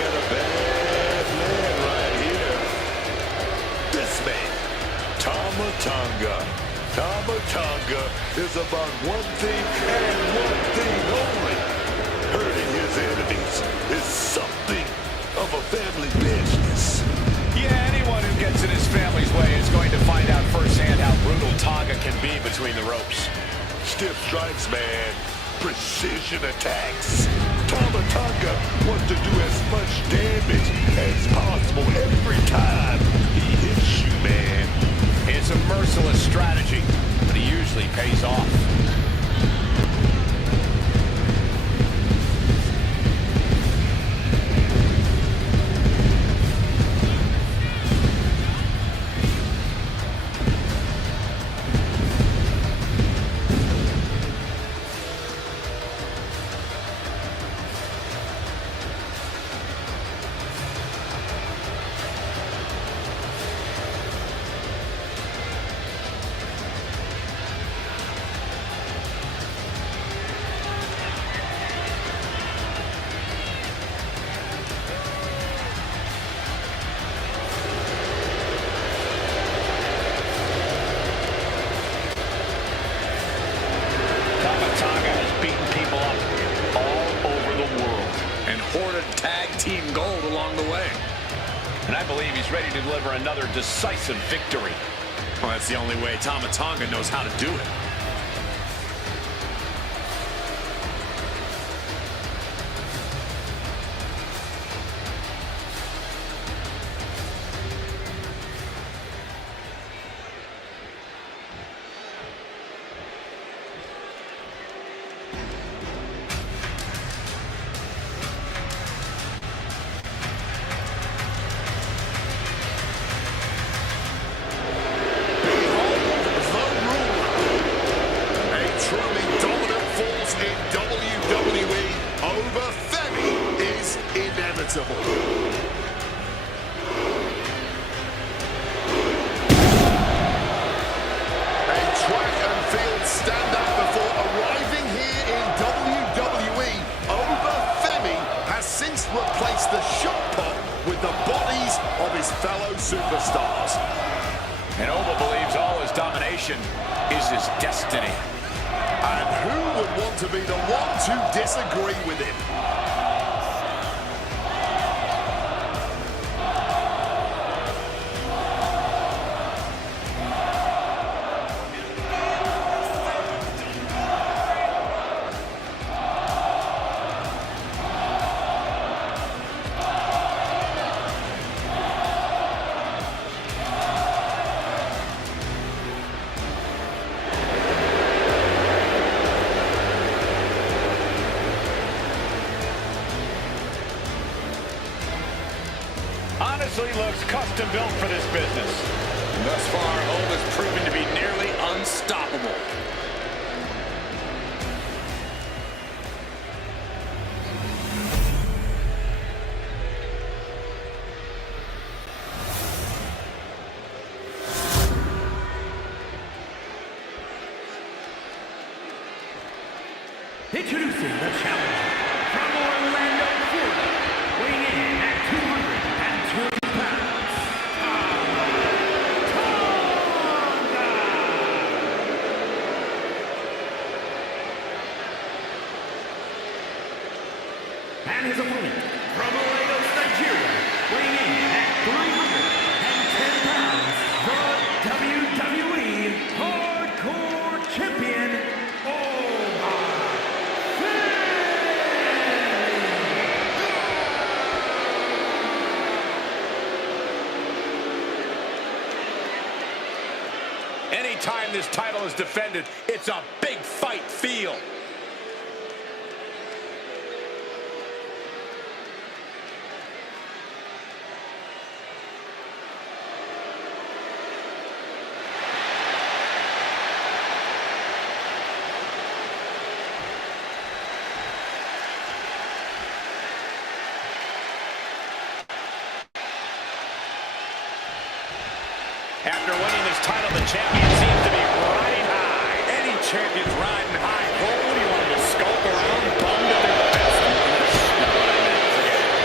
at a bad man right here. This man, Tama Tonga. Tama Tonga is about one thing and one thing only. Hurting his enemies is something of a family business. Yeah, anyone who gets in his family's way is going to find out firsthand how brutal Tonga can be between the ropes. Stiff strikes, man. Precision attacks. Tama Tonga wants to do as much damage as possible every time he hits you, man. It's a merciless strategy, but he usually pays off. Team gold along the way. And I believe he's ready to deliver another decisive victory. Well, that's the only way Tama Tonga knows how to do it. Replace the shot put with the bodies of his fellow superstars. And Oba believes all his domination is his destiny. And who would want to be the one to disagree with him? Honestly looks custom built for this business. Thus far, Oba's proven to be nearly unstoppable. Introducing the challenger from Orlando, Florida, weighing in at 202 pounds, Tonga! And his opponent from Lagos, Nigeria, weighing in at 310 pounds, the WWE Hardcore Champion, Anytime this title is defended, it's a big fight feel. After winning this title, the champion seems to be riding high. Any champion's riding high. Oh, what do you want to skulk around, bummed at their best? That's not what I meant. Forget it.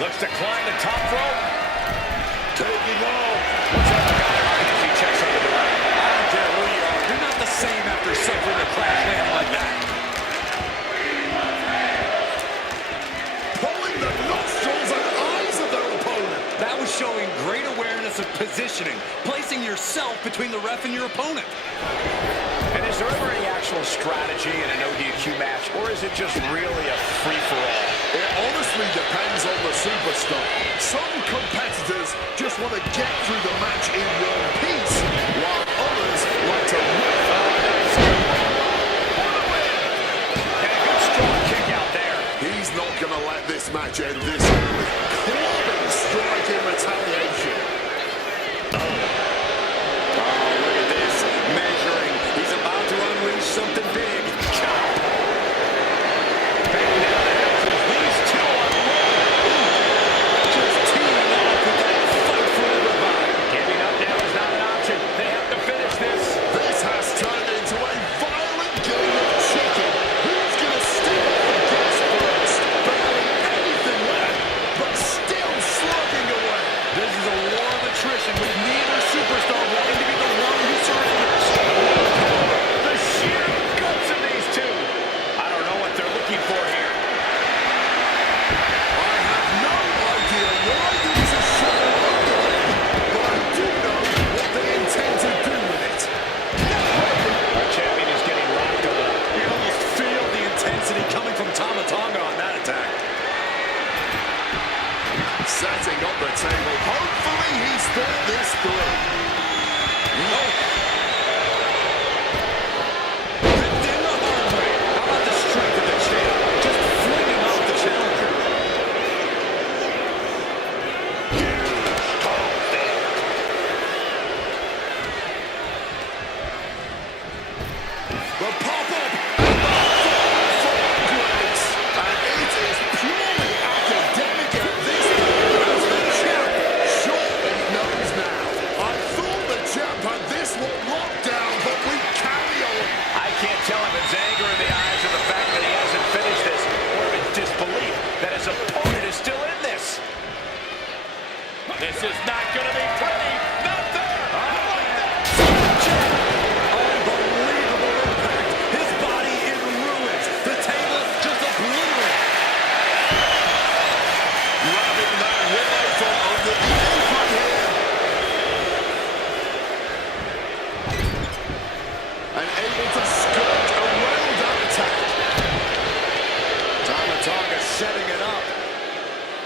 Looks to climb the top rope. Taking off. Looks like the guy as he checks under the ring. I don't care who you are. You're not the same after suffering a crash landing like that. Pulling the nostrils and eyes of their opponent. That was showing great awareness of positioning, placing yourself between the ref and your opponent. And is there ever any actual strategy in a no DQ match, or is it just really a free-for-all? It honestly depends on the superstar. Some competitors just want to get through the match in one piece, while others like to rip out. And a good strong kick out there. He's not going to let this match end this early. Clubbing strike in retaliation. Look at this, measuring. He's about to unleash something big. Chop. Bang down the houses. These two are rolling. Just teeing off with that fight for the revive. Giving up now is not an option. They have to finish this. This has turned into a violent game of chicken. Who's going to stick off the gas first? Barely anything left, but still slugging away. This is a war of attrition with neither superstar wanting to be the one who surrenders. The sheer guts of these two. I don't know what they're looking for here. I have no idea why these are showing up the ring, but I do know what they intend to do with it. Our champion is getting rocked a little. You can almost feel the intensity coming from Tama Tonga on that attack. Setting up the table. Hopefully he's thought this through. Ripped in the hard way. How about the strength of the champ? Just flinging off the challenger. The pop-up and the fall grace. And it is purely academic at this point as the champ surely knows now. I thought the champ had this one locked down, but we carry on. I can't tell if it's anger in the eyes of the fact that he hasn't finished this, or if it's disbelief that his opponent is still in this. This is not going to be pretty. Not there. Unbelievable impact. His body in ruins. The table just obliterated. Grabbing that willow from under the apron here. And able to skirt around that attack. Tama Tonga setting it up.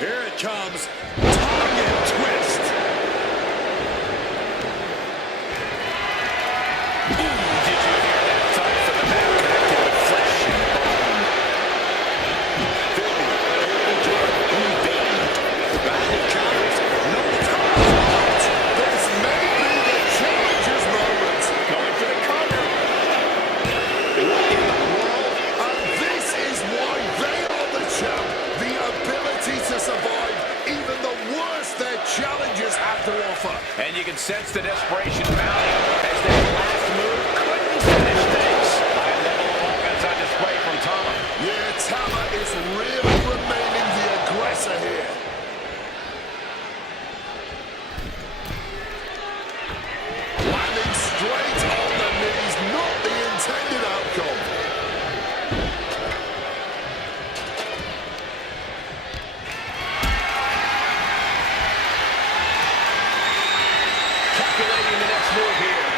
Here it comes. Tongan twist. Did you hear that thud from the mat connecting with flesh and bone? Battle counters. No time out. This may be the challenger's moment. Going for the cover. What in the world? And this is why they are the champ. The ability to survive even the worst their challengers have to offer. And you can sense the desperation mounting as their last move couldn't finish things. High level of offense on display from Tama. Yeah, Tama is really remaining the aggressor here. Landing straight on the knees, not the intended outcome. Calculating the next move here.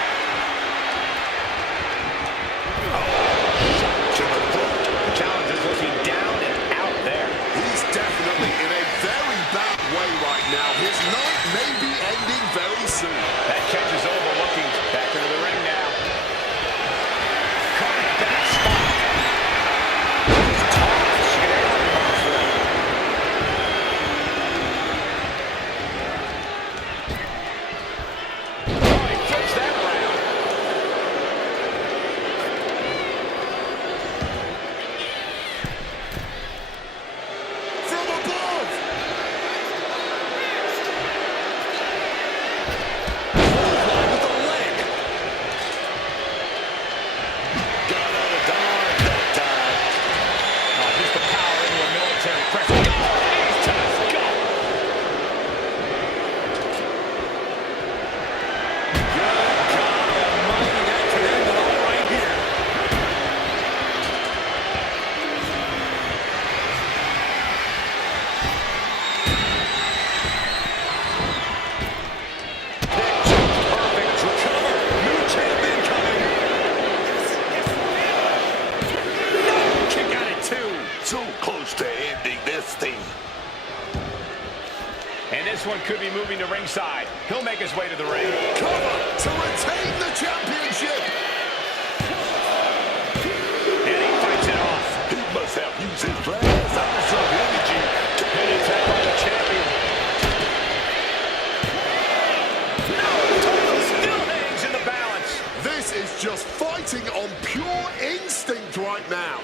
close to ending this thing. And this one could be moving to ringside. He'll make his way to the ring. Cover to retain the championship. And he fights it off. He must have used his last ounce of energy to And attack by the champion. No, the title still hangs in the balance. This is just fighting on pure instinct right now.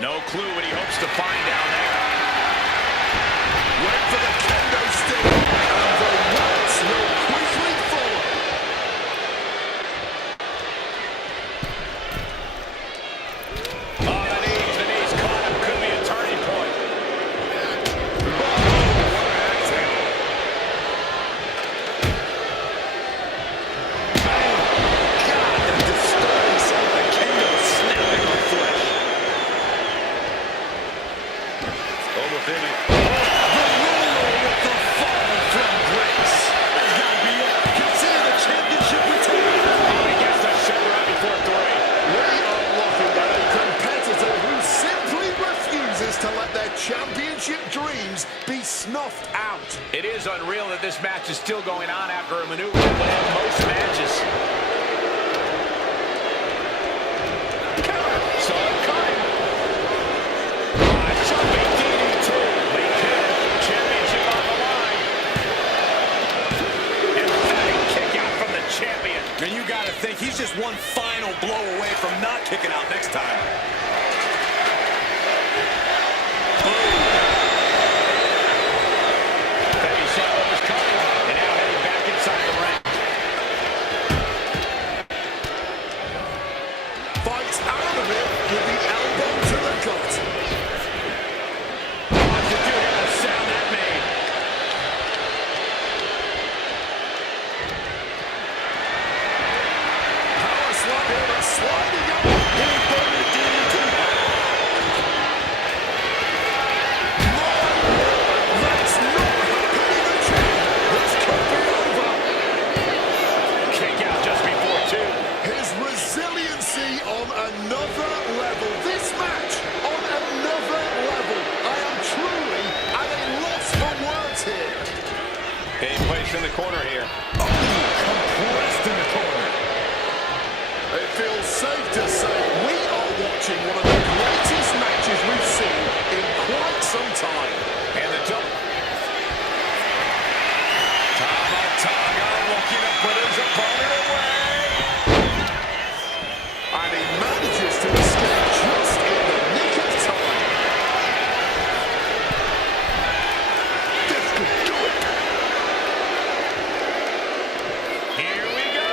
No clue what he hopes to find down there. Wait for the kendo stick, and the rats will quickly follow. Oh, the knees caught him. Could be a turning point. God, the disturbing sound of the kendo snapping on flesh. Over Vivian. The ruler with the fall from grace. That's gotta be it. Consider the championship retained. Oh, he gets the show right before 3. We are looking at a competitor who simply refuses to let their championship dreams be snuffed out. It is unreal that this match is still going on after a maneuver that would end most matches. Saw it coming. Jumping DDT. Late pin. Championship on the line. Emphatic kick out from the champion. And you gotta think he's just one final blow away from not kicking out next time. Baby saw what was coming, and now heading back inside the ring. Fights out of it with the elbow to the gut. What to do here, the sound that made. Power slap here, but sliding up. Here's the DDT. That's not happening, the champ. This could be over. Kick out just before 2. His resiliency on another level. This match on another level. I am truly at a loss for words here. Being placed in the corner here. Compressed in the corner. It feels safe to say we are watching one of the greatest matches we've seen in quite some time. And the jump. Tama looking to put his opponent away. And he manages to escape just in the nick of time. This could do it. Here we go.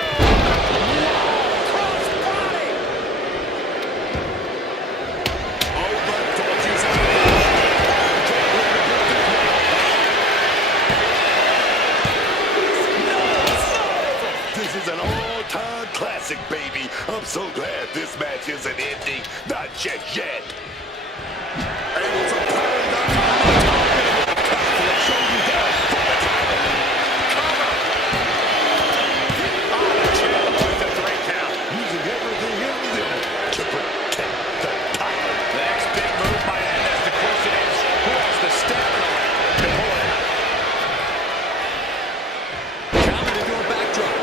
Cross body. Oh, but dodges out. This is an all-time classic, baby. I'm so glad this match isn't ending. Not just yet. Able to parry that. Shoulder down for the title. Cover. The champ took the 3 count. Using everything in them to protect the title. The next big move might end as the question is, who has the stamina to pull it out? Counted into a backdrop.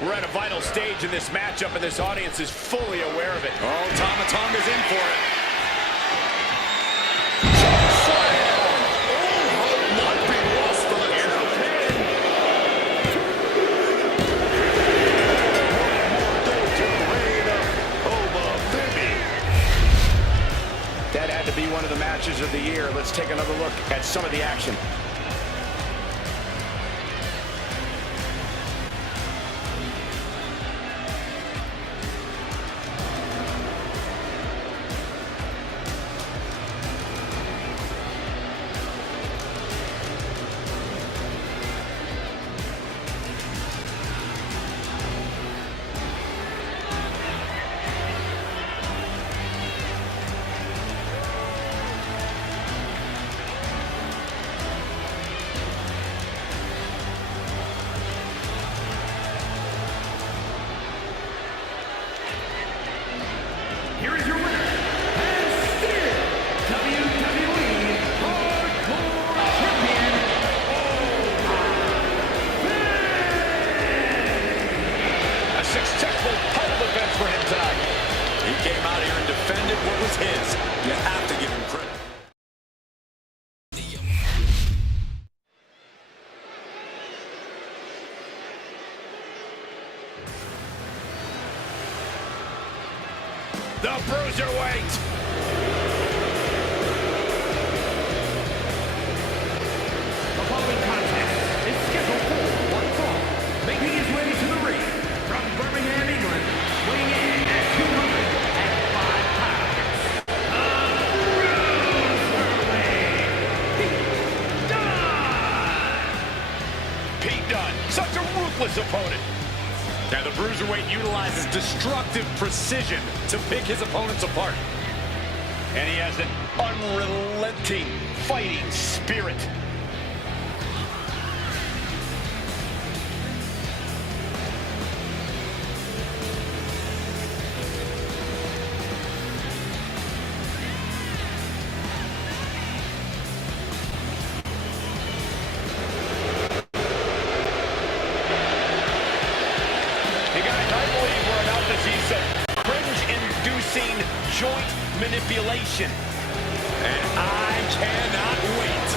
We're at a vital stage in this matchup, and this audience is fully aware of it. Oh, Tama Tonga's in for it. Might be lost for the That had to be one of the matches of the year. Let's take another look at some of the action. was his. You have to give him credit. The Bruiserweight. The following contest is scheduled for one fall. Making his way to the ring from Birmingham, England, weighing in at 205 pounds. Pete Dunne, such a ruthless opponent. Now the Bruiserweight utilizes destructive precision to pick his opponents apart. And he has an unrelenting fighting spirit. Hey guys, I believe we're about to see some cringe-inducing joint manipulation. And I cannot wait.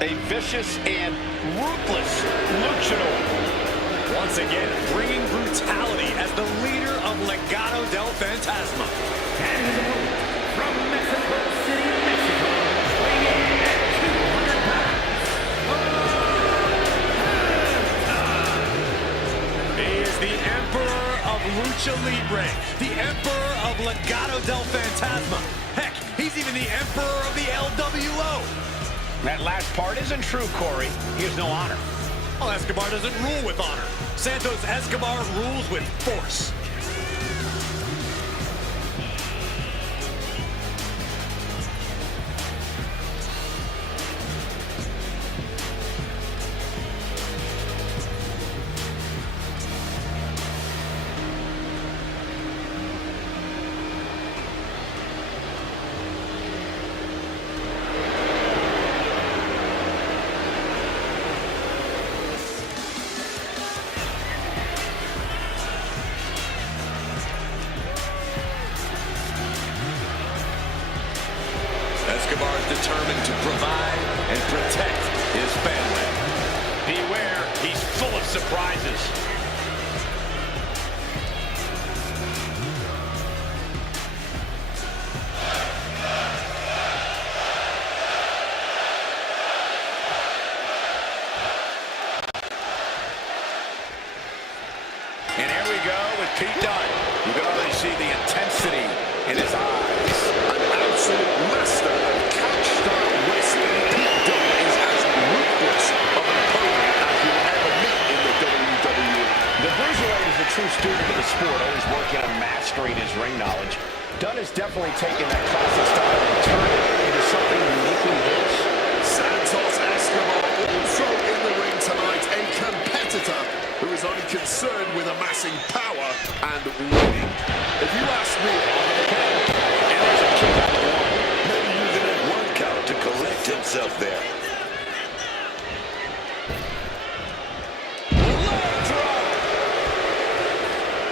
A vicious and ruthless luchador. Once again, bringing brutality as the leader of Legado del Fantasma. And his opponent from Mexico City, Mexico, weighing in at 200 pounds. He is the Emperor of Lucha Libre, the Emperor of Legado del Fantasma. Heck, he's even the Emperor of the LWO. That last part isn't true, Corey. He has no honor. Well, Escobar doesn't rule with honor. Santos Escobar rules with force. Escobar is determined to provide and protect his family. Beware, he's full of surprises. And here we go with Pete Dunne. You can already see the intensity in his eyes. An absolute master of catch-style wrestling, Pete Dunne is as ruthless of an opponent as you'll ever meet in the WWE. The Bruiserweight is a true student of the sport, always working on mastering his ring knowledge. Dunne has definitely taken that classic style and turned it into something uniquely his. Santos Escobar also in the ring tonight, a competitor who is only concerned with amassing power and winning. If you ask me, And there's a kick out of the one. Maybe using that one count to collect himself there.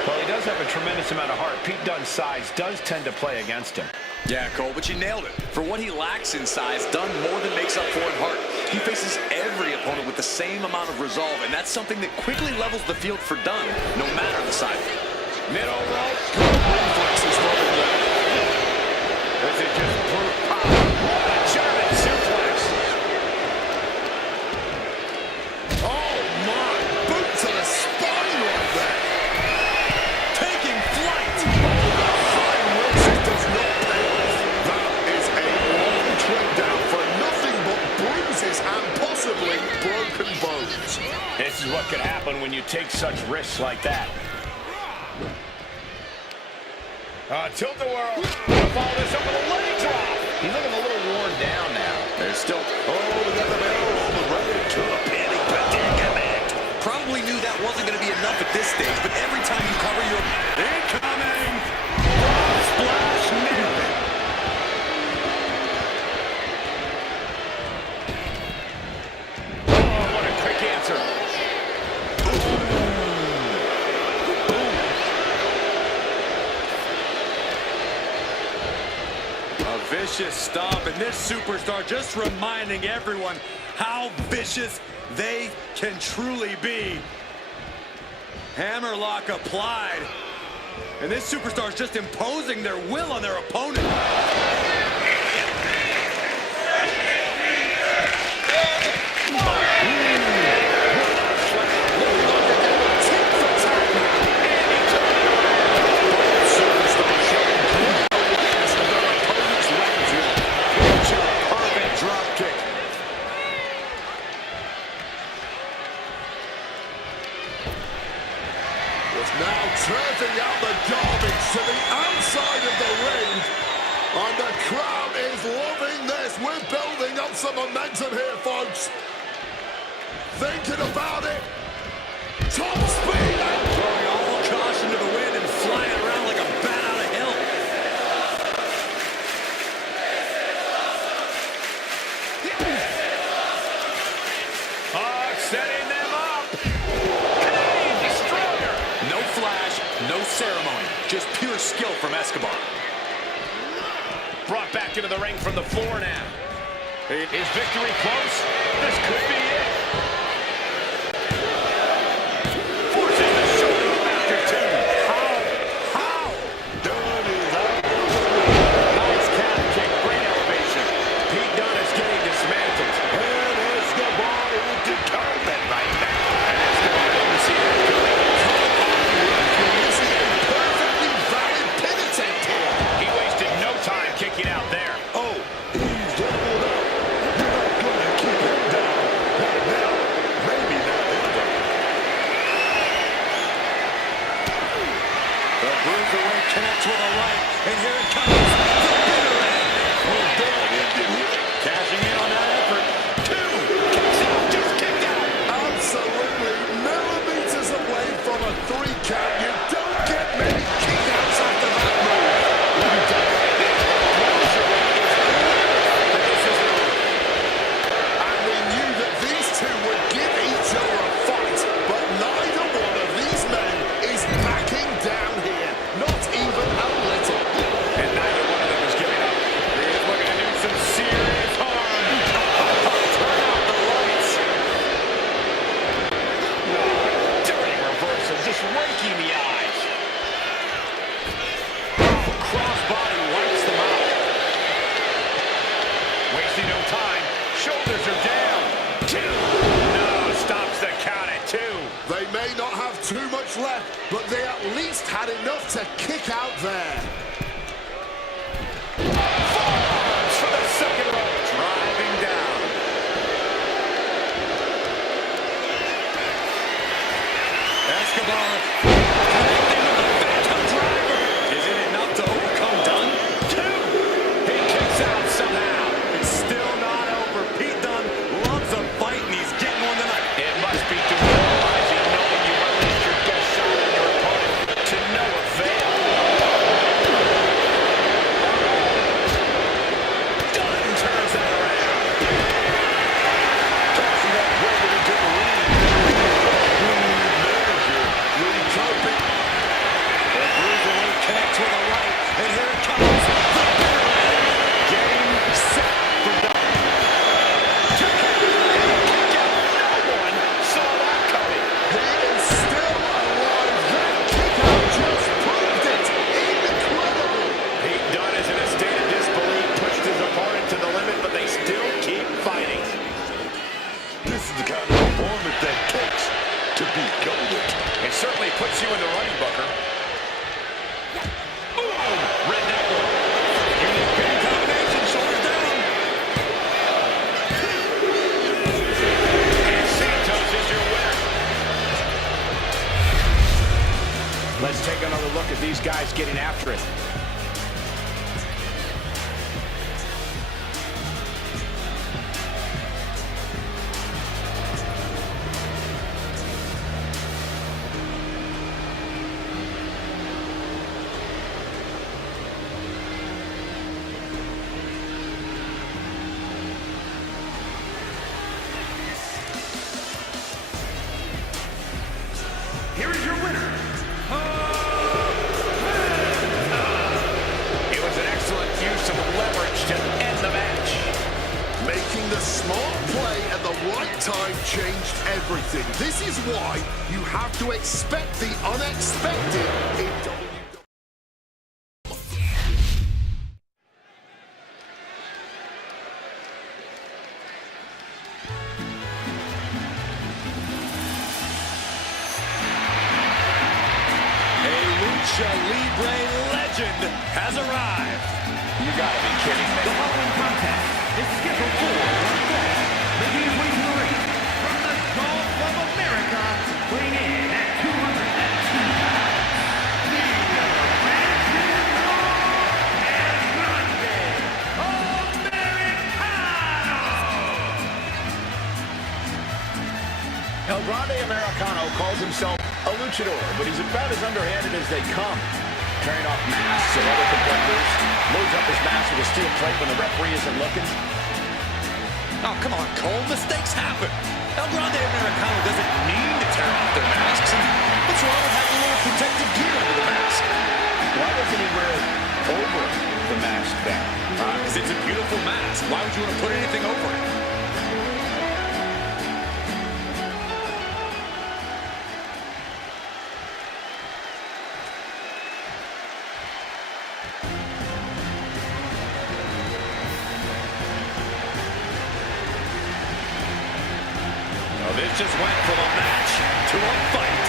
Well, he does have a tremendous amount of heart. Pete Dunne's size does tend to play against him. yeah, Cole, but you nailed it. For what he lacks in size, Dunne more than makes up for in heart. He faces every opponent with the same amount of resolve, and that's something that quickly levels the field for Dunne, no matter the size. Middle rope. Reflexes from him there. This is just brute power. What a German suplex. Oh, my. Boot to the spine right there. Taking flight. The high risk does not pay off. That is a long trip down for nothing but bruises and possibly broken bones. This is what could happen when you take such risks like that. Tilt-a-whirl. Follow this up with a leg drop. He's looking a little worn down now. There's still... Oh, we got the barrel roll right into a panic predicament. Probably knew that wasn't going to be enough at this stage, but every time you cover your... Incoming. Frog splash. vicious stomp, and this superstar just reminding everyone how vicious they can truly be. Hammerlock applied, and this superstar is just imposing their will on their opponent. Now turning out the garbage to the outside of the ring. And the crowd is loving this. We're building up some momentum here, folks. Thinking about it. Top speed. Throwing all caution to the wind and flying around like a bat out of hell. Setting them up. Hey, destroyer. No flash, no ceremony. Just pure skill from Escobar. Brought back into the ring from the floor now. Is victory close? This could be it. Forcing the shoulder up after two. How? Dunn is out. Nice calf kick, great elevation. Pete Dunne is getting dismantled. And Escobar is determined right now. And Escobar didn't see that coming. This is a perfectly valid pin attempt here. He wasted no time kicking out there. Oh, he's doubled up. You're not going to keep him down. Not now. Maybe not ever. The Bruiserweight connects with a right, and here it comes. The bitter end. Well done, ended here. Cashing in on that effort. Two. Kicks out. Just kicked out. Absolutely millimeters away from a 3 count. You don't get many kickouts after that move. And we knew that these two would give each other a fight, but neither one of these men is backing down here. Not even a little. And neither one of them is giving up. He's looking to do some serious harm. Turn out the lights. Dirty reversal, just raking the eyes. Crossbody wipes them out. Wasting no time. Shoulders are down. Two. No, stops the count at 2. They may not have too much left, but they at least had enough to kick out there. Forearms for the second rope. Driving down. Escobar connecting with the Phantom Driver. Is it enough to overcome Dunn? 2. He kicks out somehow. It's still not over. Pete Dunne loves a fight, and he's getting one tonight. It must be demoralizing knowing you released your best shot on your opponent to no avail. Dunn turns that around. Tossing that weapon into the ring. Lee Carpet. The Bruiserweight connects with a right, and here it comes. The bitter end. Game, set for Dunn. Two count. And a kick out. No one saw that coming. He is still alive. That kick out just proved it. Incredible. Pete Dunne is in a state of disbelief, pushed his opponent to the limit, but they still keep fighting. This is the kind of performance that takes to be golden. It certainly puts you in the running, Booker. Boom! Read that one. Unique pin combination, shoulders down. And Santos is your winner. Let's take another look at these guys getting after it. Here is your winner. It was an excellent use of leverage smart play at the right time changed everything. This is why you have to expect the unexpected in WWE. Lucha Libre legend has arrived. You gotta be kidding me. The following contest is scheduled for one fall. Making his way to the ring from the Gulf of America, weighing in at 202 pounds, the Americano, El Grande Americano calls himself a luchador, but he's about as underhanded as they come. Carrying off masks and other competitors, loads up his mask with a steel plate when the referee isn't looking. Oh, come on, Cole. Mistakes happen. El Grande Americano doesn't need to tear off their masks. And what's wrong with having a little protective gear under the mask? Why doesn't he wear it over the mask then? Because it's a beautiful mask. Why would you want to put anything over it? This just went from a match to a fight.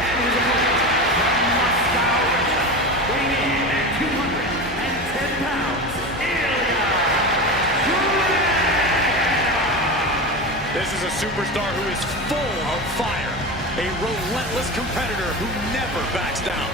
and his opponent from Moscow, Russia, weighing in at 210 pounds, This is a superstar who is full of fire. A relentless competitor who never backs down.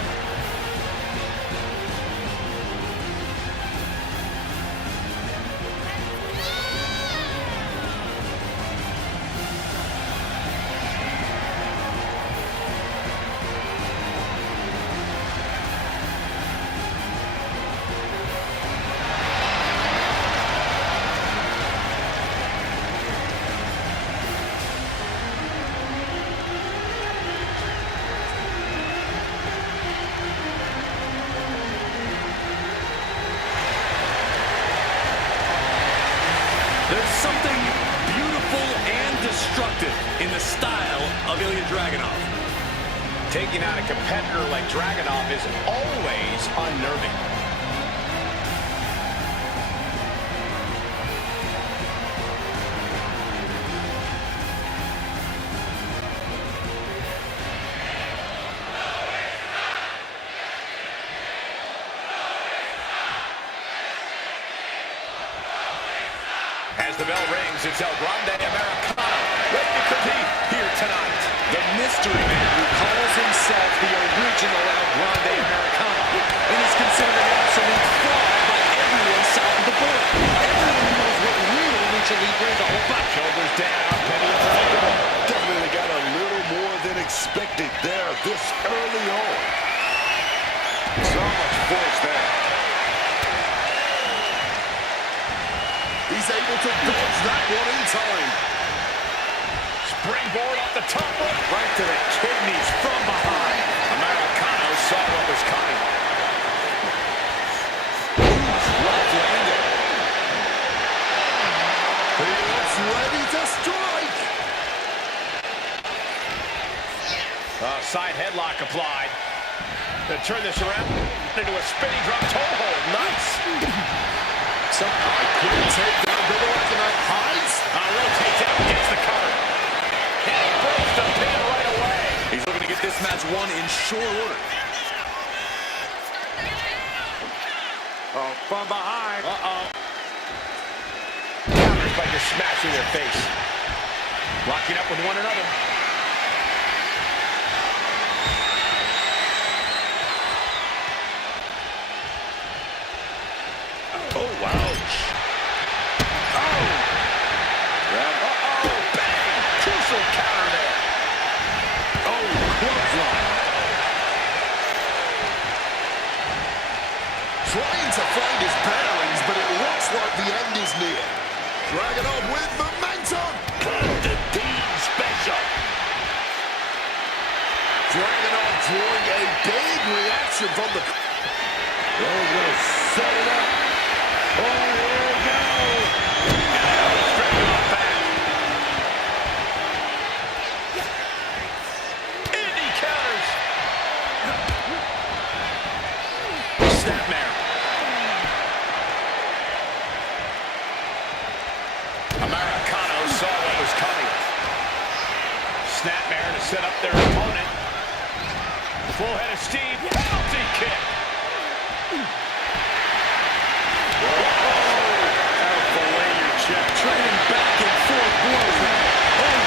There's something beautiful and destructive in the style of Ilya Dragunov. Taking out a competitor like Dragunov is always unnerving. As the bell rings, it's El Grande Americano, ready to compete here tonight. The mystery man who calls himself the original El Grande Americano and is considered an absolute fraud by everyone south of the border. Everyone knows what real Lucha Libre is all about. Shoulders down, penny unbreakable. Definitely got a little more than expected there this early on. So much force there. He's able to dodge that one in time. Springboard off the top rope. Right to the kidneys from behind. Americano saw what was coming. Left landed. He looks ready to strike. Side headlock applied. To turn this around into a spinning drop toe hold. Nice. Somehow he couldn't take down Bill tonight. Highs. Rotates out against the cover. And he breaks the pin right away. He's looking to get this match won in short order. Oh, from behind. Counters by just smashing their face. Locking up with one another. Oh, wow. Bang! Crucial counter there. Oh, clothesline. Trying to find his bearings, but it looks like the end is near. reaction from the... They're going to set it up. Oh, here we go. Straight off back. Indy counters. Snapmare. Americano saw what was coming. Snapmare to set up their opponent. Full head of steam. Penalty kick. Trading back and forth blows. Oh.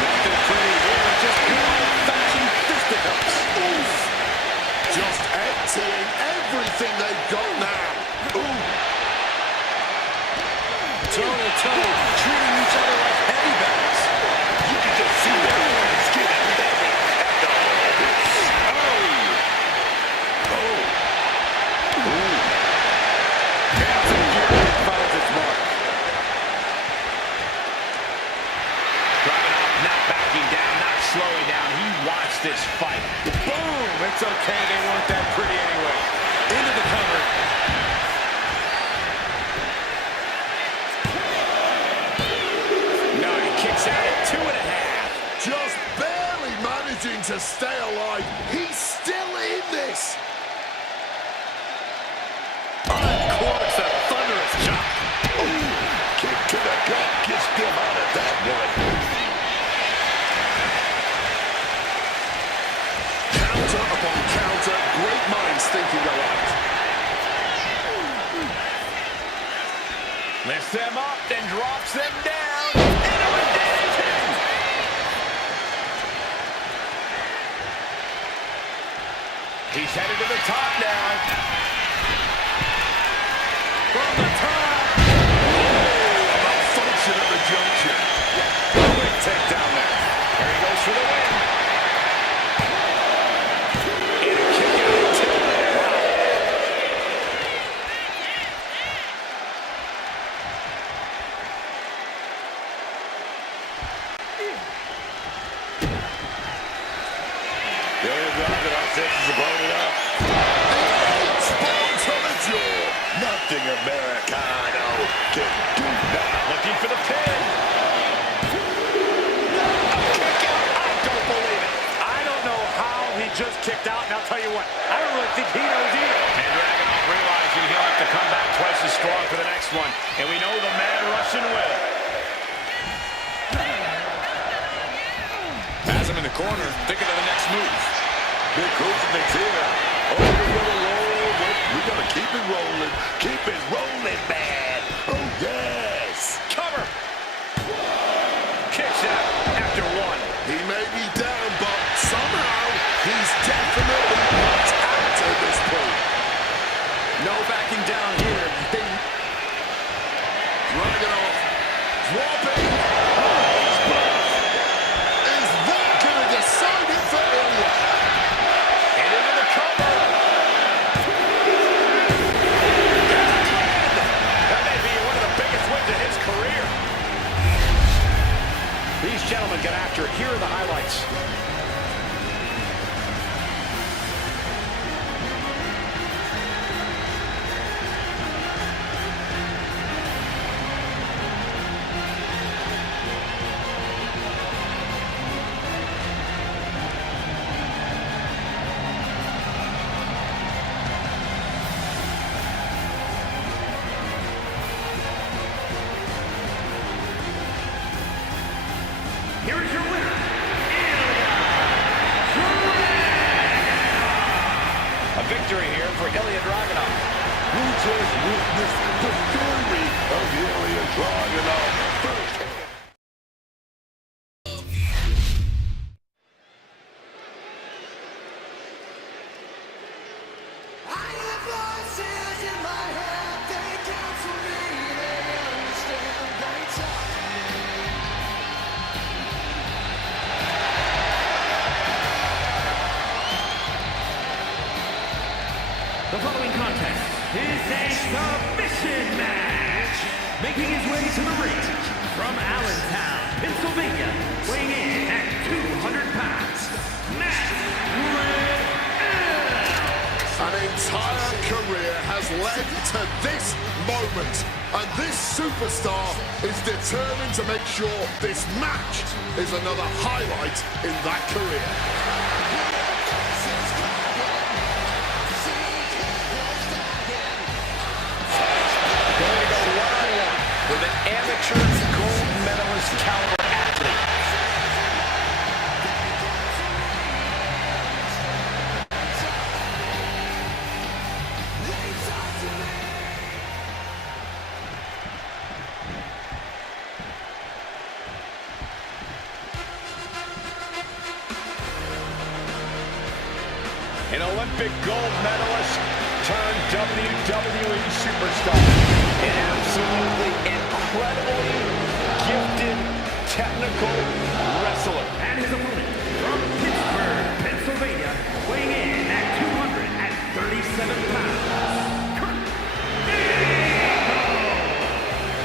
Nothing pretty here, just good old-fashioned fisticuffs. Oof. Just emptying everything they've got now. Ooh. Toe-to-toe, treating each other like heavy bags. You can just see everyone's getting ready after all this. Dancing gear finds its mark. Dragunov not backing down, not slowing down. He wants this fight. Boom! It's okay, they weren't that pretty anyway. Into the cover. No, he kicks out at 2.5. Just barely managing to stay alive. He's still in this. Uncorks a thunderous chop. Kick to the gut gets them out of that one. Counter upon counter. Great minds thinking alike. Lifts them up, then drops them down. Into a daisy. He's headed to the top now. From the top. A malfunction at the junction. Quick takedown there. There he goes for the win. And a kick out too. Wow. Ilya Dragunov takes his opponent up. Spot to the jaw. Nothing Americano can do now. Looking for the pin. A kick out. I don't believe it. I don't know how he just kicked out, and I'll tell you what, I don't really think he knows either. And Dragunov realizing he'll have to come back twice as strong for the next one. And we know the Mad Russian will. Has him in the corner, thinking of the next move. Big crucifix here. Oh, we're gonna roll. We're gonna keep it rolling. Keep it rolling, man. Oh, yes. Cover. Kicks out after one. He may be down, but somehow he's definitely not out at this point. No backing down here. Dragunov dropping. Is that going to decide it for Ilya? And into the cover. That may be one of the biggest wins of his career. These gentlemen get after it. Here are the highlights. Here is your winner, A victory here for Ilya Dragunov. You just witnessed the fury of Ilya Dragunov firsthand. The following contest is a submission match. Making his way to the ring from Allentown, Pennsylvania, weighing in at 200 pounds, Matt Riddle. has led to this moment. And this superstar is determined to make sure this match is another highlight in that career. Going to go one-on-one with an amateur gold medalist caliber athlete. An Olympic gold medalist turned WWE superstar. An absolutely incredibly gifted technical wrestler. And his opponent from Pittsburgh, Pennsylvania, weighing in at 237 pounds, Kurt Angle.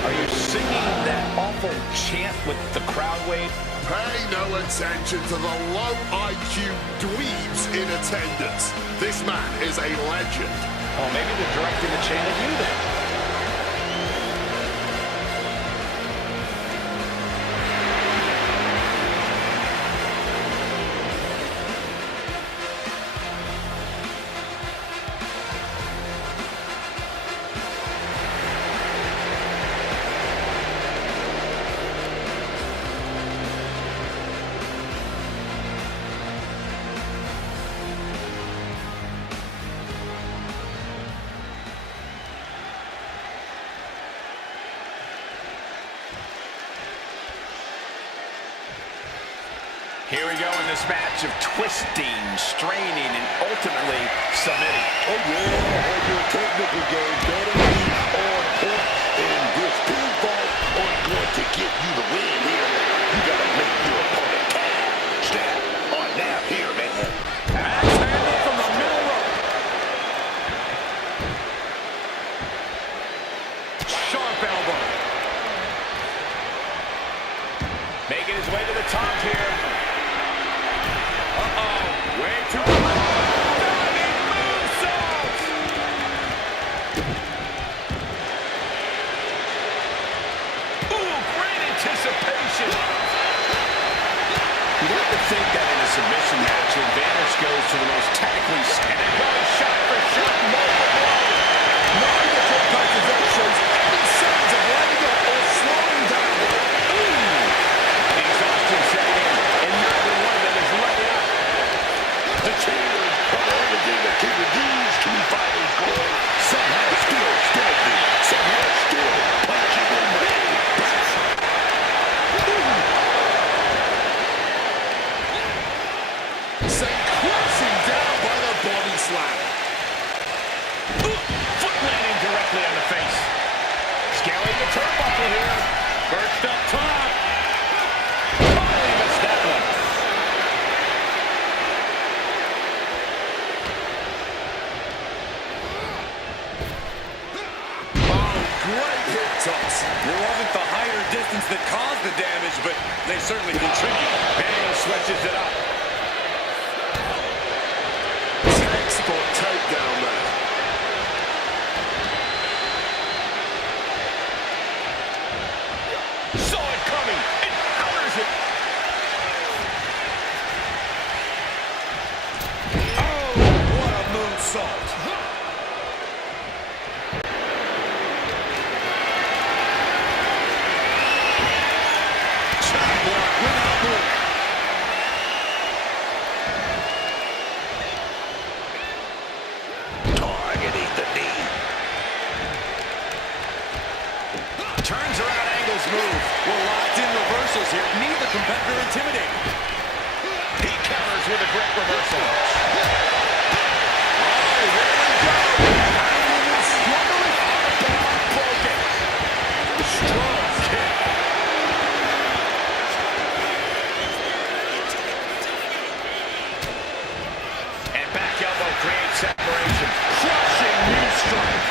Are you singing that awful chant with the crowd wave? Pay no attention to the low IQ dweebs in attendance. This man is a legend. Oh, maybe they're directing the chant at you then. Here we go in this match of twisting, straining, and ultimately submitting. Oh yeah, all your technical game better be on point. And this pinfall on point to get you the win here. You gotta make your opponent tap. Snap on now here, man. Axe handle from the middle rope. Sharp elbow. Making his way to the top here. Way too high. Diving moonsault. Ooh, great anticipation. You have to think that in a submission match, the advantage goes to the most technically and it goes shot for shot, multiple blows. None of the practice shows any signs of letting up or slowing down. Ooh. Exhaustion setting in, and neither one of them is letting up. The champions are the only thing that can these two fighters going. Somehow still standing, somehow still punching away. Sent crashing down by the body slam. Foot landing directly on the face. Scaling the turnbuckle here. Perched up top. Totally missed that one. Great hip toss. It wasn't the height or distance that caused the damage, but they certainly contribute. Angle switches it up. Textbook takedown there. Saw it coming and counters it. Oh, what a moonsault. Targeting the knee. Turns around Angle's move. Well, locked in reversals here. Neither competitor intimidated. He counters with a great reversal. Strong kick. And back elbow creates separation. Crushing knee strike.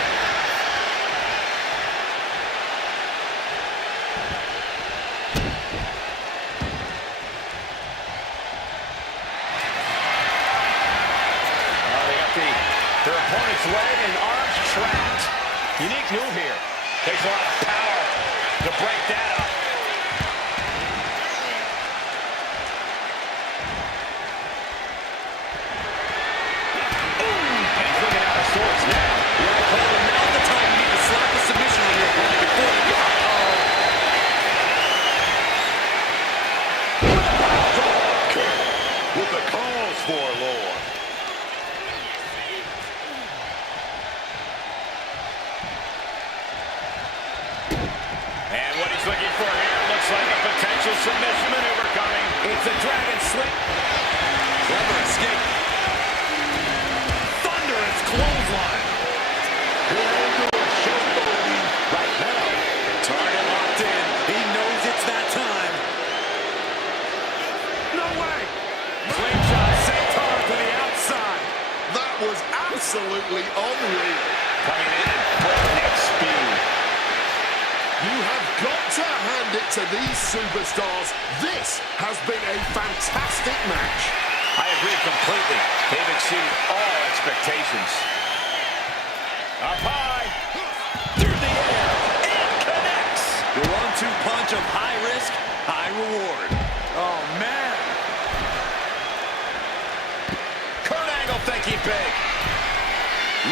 forlorn. And what he's looking for here looks like a potential submission maneuver coming. It's a dragon slip. Clever escape. Thunderous clothesline. Right now. Target locked in. He knows it's that time. No way! Slingshot senton to the outside. That was absolutely unreal. Coming in at breakneck speed. You have got to hand it to these superstars. This has been a fantastic match. I agree completely. They've exceeded all expectations. Up high. Through the air. And connects. The 1-2 punch of high risk, high reward. Oh, man. Kurt Angle thinking big.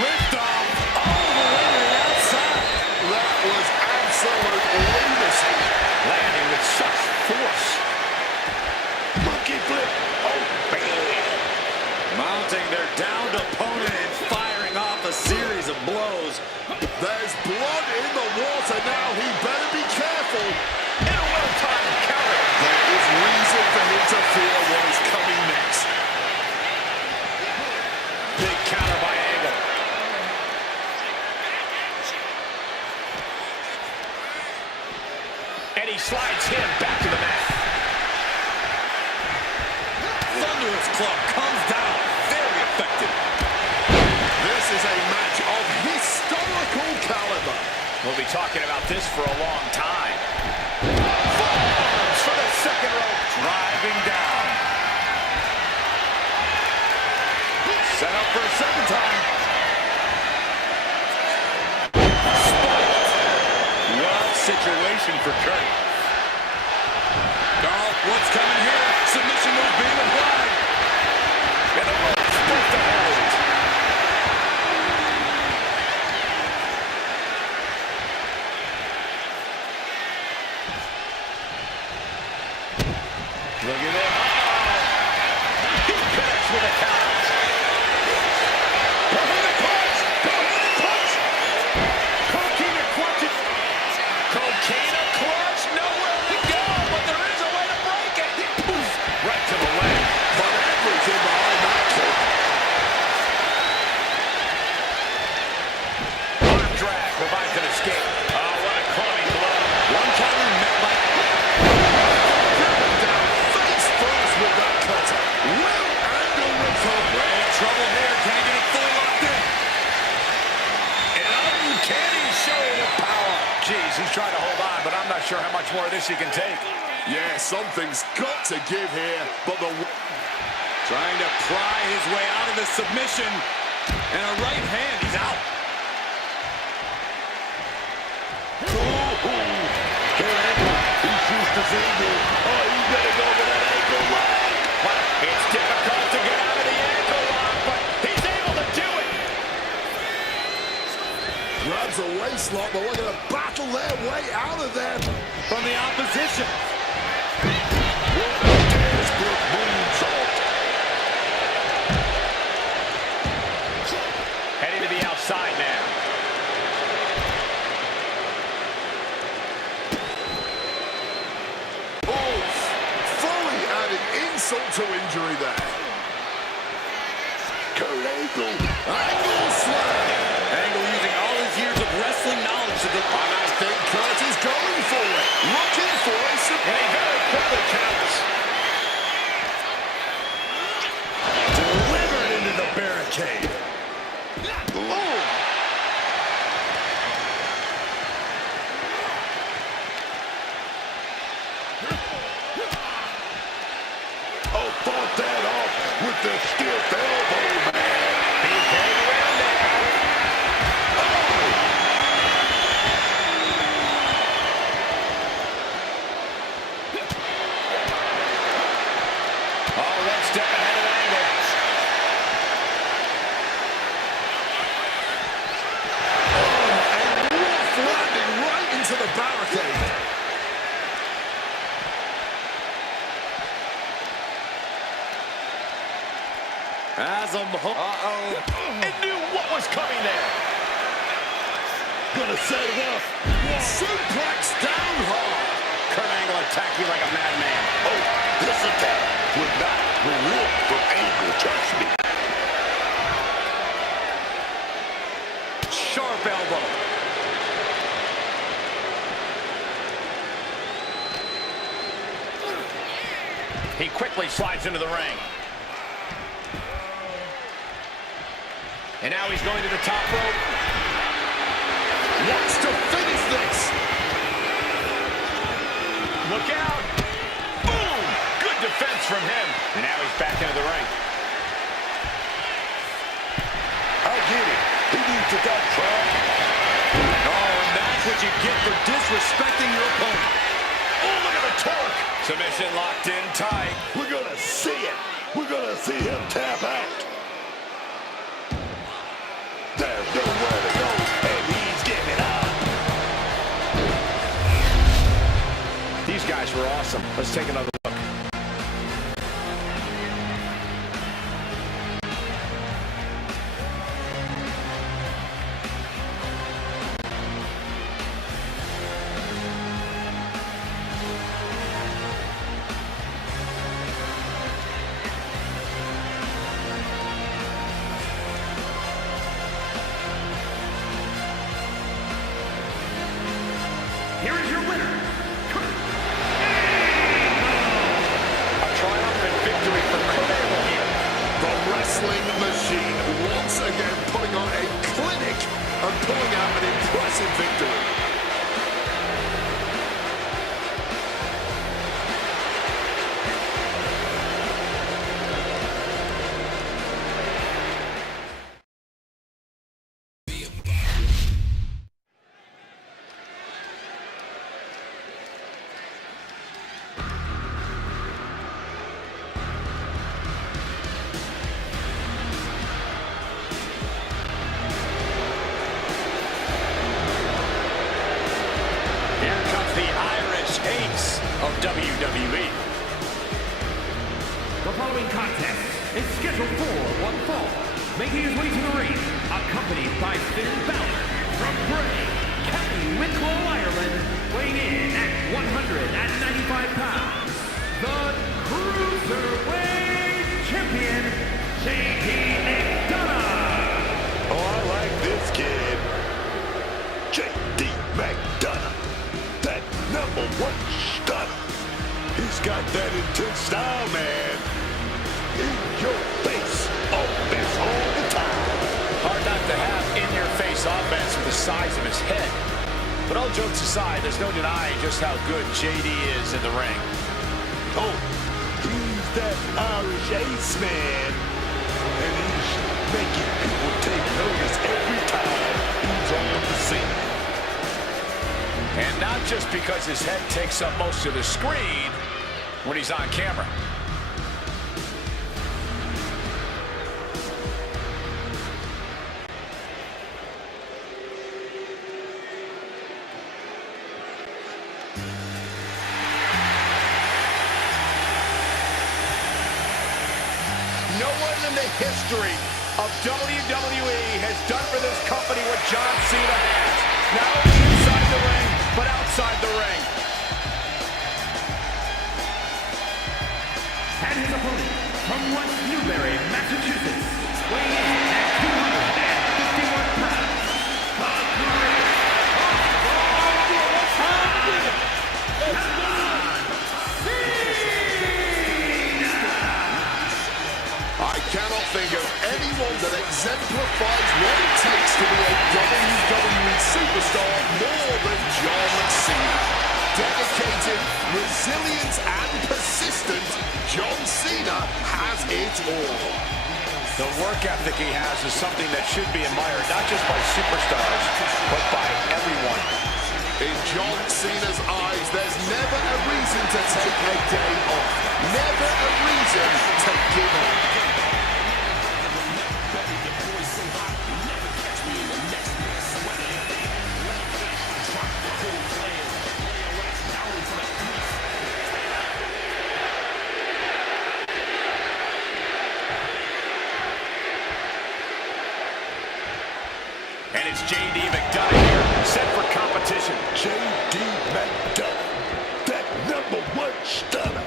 Lift off. All the way to the outside. That was absolute lunacy. Landing with such force. Monkey flip. Oh, man. Mounting their downed opponent and firing off a series of blows. There's blood in the water now. He better be careful. And a well-timed counter. There is reason for him to fear what is coming next. Big counter by Angle. And he slides him back to the mat. Thunderous club comes down. Very effective. This is a match of historical caliber. We'll be talking about this for a long time. Forearms for the second rope. Driving down. Set up for a second time. Rough situation for Kurt. Oh, what's coming here? Submission move being applied. And the rope's supposed to hold. Look at that. He connects with a counter. Coquina clutch. Coquina clutch. Coquina clutches. Coquina clutch. Nowhere to go, but there is a way to break it. Oof. Right to the leg. But everything behind that kick. Arm drag provides an escape. Oh, what a clubbing blow. One counter met by Driven down face first with that cutter. Will Angle recover? trouble here. Can't get it fully locked in. An uncanny showing of power. Jeez, he's trying to hold on, but I'm not sure how much more of this he can take. Yeah, something's got to give here, but the... Trying to pry his way out of the submission. And a right hand. He's out. He shoots the finger. Oh, you better go for that ankle lock. It's difficult to get out of the ankle lock, but he's able to do it. Grabs a waist lock, but we're going to battle their way out of there. From the opposition. What a desperate moonsault. Heading to the outside now. Oh, fully adding insult to injury there. Kurt Angle. Angle slam. Angle using all his years of wrestling knowledge to the... And I think Kurt is going for it. Looking for a And he very quickly counters. Delivered into the barricade. Oh! Oh, fought that off with the stiff elbow, man. He came around now. Oh, one step ahead of Angle. And rough landing right into the barricade. As I'm It knew what was coming there. Gonna set it up. Suplex down hard. Kurt Angle attacking like a madman. Oh, this attack would not reward from Angle, trust me. Sharp elbow. He quickly slides into the ring. And now he's going to the top rope. Wants to finish this. Look out. Boom! Good defense from him. And now he's back into the ring. I get it. He needs to stop trying. Oh, and that's what you get for disrespecting your opponent. Oh, look at the torque. Submission locked in tight. We're gonna see it. We're gonna see him tap out. There's nowhere to go, and he's giving up. These guys were awesome. Let's take another look. Here is your winner, Kurt A triumphant victory for Kurt Angle here. The wrestling machine once again putting on a clinic and pulling out an impressive victory. Here comes the Irish ace of WWE. The following contest is scheduled for one fall. Making his way to the ring, accompanied by Finn Balor from Bray, County Wicklow, Ireland, weighing in at 195 pounds, the Cruiserweight Champion, JD McDonough. Oh, I like this kid. J.D. McDonough. That #1 stunner. He's got that intense style, man. In your face, offense all the time. Hard not to have in-your-face offense with the size of his head. But all jokes aside, there's no denying just how good JD is in the ring. Oh, he's that Irish ace, man. And he's making people take notice every time he's on the scene. And not just because his head takes up most of the screen when he's on camera. No one in the history of WWE has done for this company what John Cena has. Not only inside the ring, but outside the ring. And his opponent from West Newbury, Massachusetts, weighing in at 251 pounds, the Great I cannot think of anyone that exemplifies what it takes to be a WWE superstar more than John Cena. Dedicated, resilient, and persistent, John Cena has it all. The work ethic he has is something that should be admired, not just by superstars, but by everyone. In John Cena's eyes, there's never a reason to take a day off. Never a reason to give up. is JD McDonough here, set for competition. J.D. McDonough, that #1 stunner.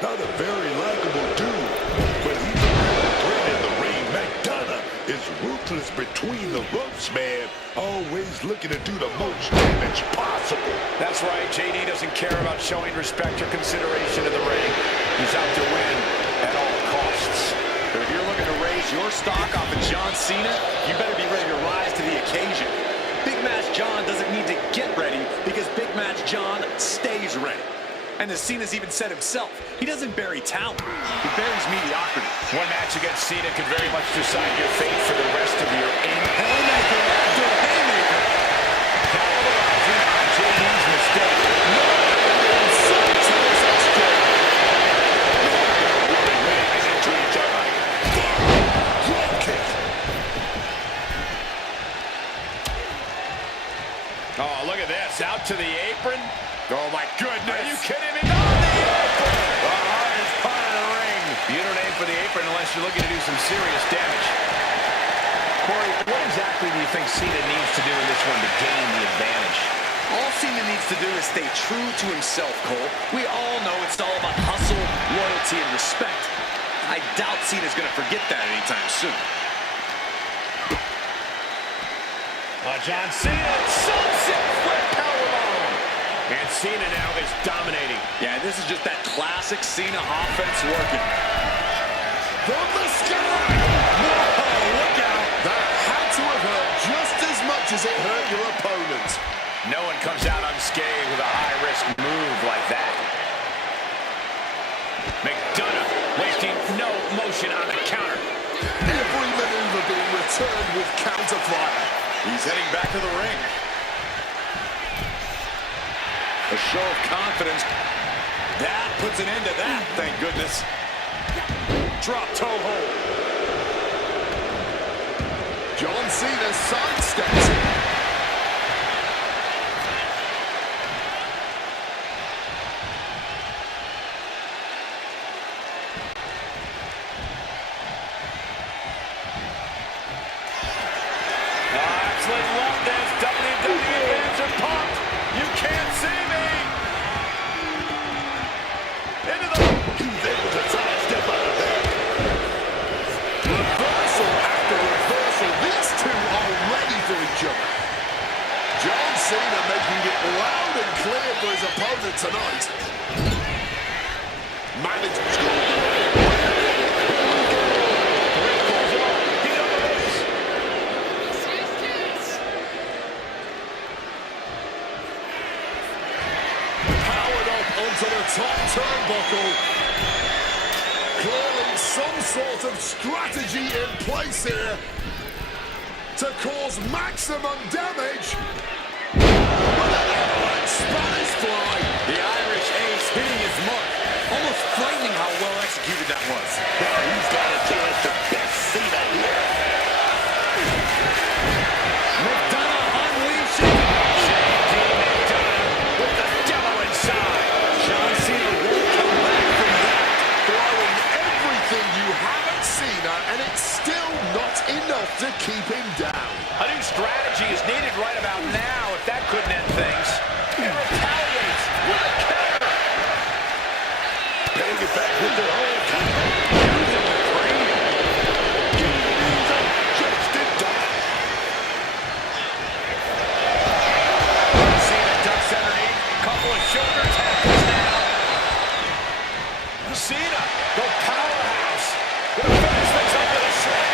Not a very likable dude, but he's a real threat in the ring. McDonough is ruthless between the ropes, man. Always looking to do the most damage possible. That's right, JD doesn't care about showing respect or consideration in the ring. He's out to win at all costs. But if you're looking to raise your stock off of John Cena, you better be ready to rise to the occasion. Big Match John doesn't need to get ready because Big Match John stays ready. And as Cena's even said himself, he doesn't bury talent, he buries mediocrity. One match against Cena could very much decide your fate for the rest of your Haymaker after haymaker. capitalizing on JD's mistake. Oh, look at this. Out to the apron. Oh, my goodness. Are you kidding me? On the apron. The hardest part of the ring. You don't aim for the apron unless you're looking to do some serious damage. Corey, what exactly do you think Cena needs to do in this one to gain the advantage? All Cena needs to do is stay true to himself, Cole. We all know it's all about hustle, loyalty, and respect. I doubt Cena's going to forget that anytime soon. John Cena, sunset flip powerbomb. And Cena now is dominating. Yeah, this is just that classic Cena offense working. From the sky! Whoa, look out! That had to have hurt just as much as it hurt your opponent. No one comes out unscathed with a high-risk move like that. McDonough wasting no motion on the counter. Every maneuver being returned with counter-fire. He's heading back to the ring. A show of confidence. That puts an end to that, thank goodness. Drop toe hold. John Cena sidesteps. Love this. WWE fans are pumped. You can't see me. Into the... He's able to sidestep out of that. Reversal after reversal. These two are ready for each other. John Cena making it loud and clear for his opponent tonight. Onto the top turnbuckle. Clearly some sort of strategy in place here to cause maximum damage. With an avalanche Spanish fly. The Irish ace hitting his mark. Almost frightening how well executed that was. Now he's got a chance to best Cena here. McDonough unleashing. JD McDonough with the devil inside. John Cena won't come back from that. Throwing everything you haven't seen, and it's still not enough to keep him down. A new strategy is needed right about now if that couldn't end things. And retaliates with a counter. Paying it back with their own counter. Using the crane. He's up just in time. Cena ducks underneath. Couple of shoulder tackles now. Cena, the powerhouse. Gonna finish things up with a slam.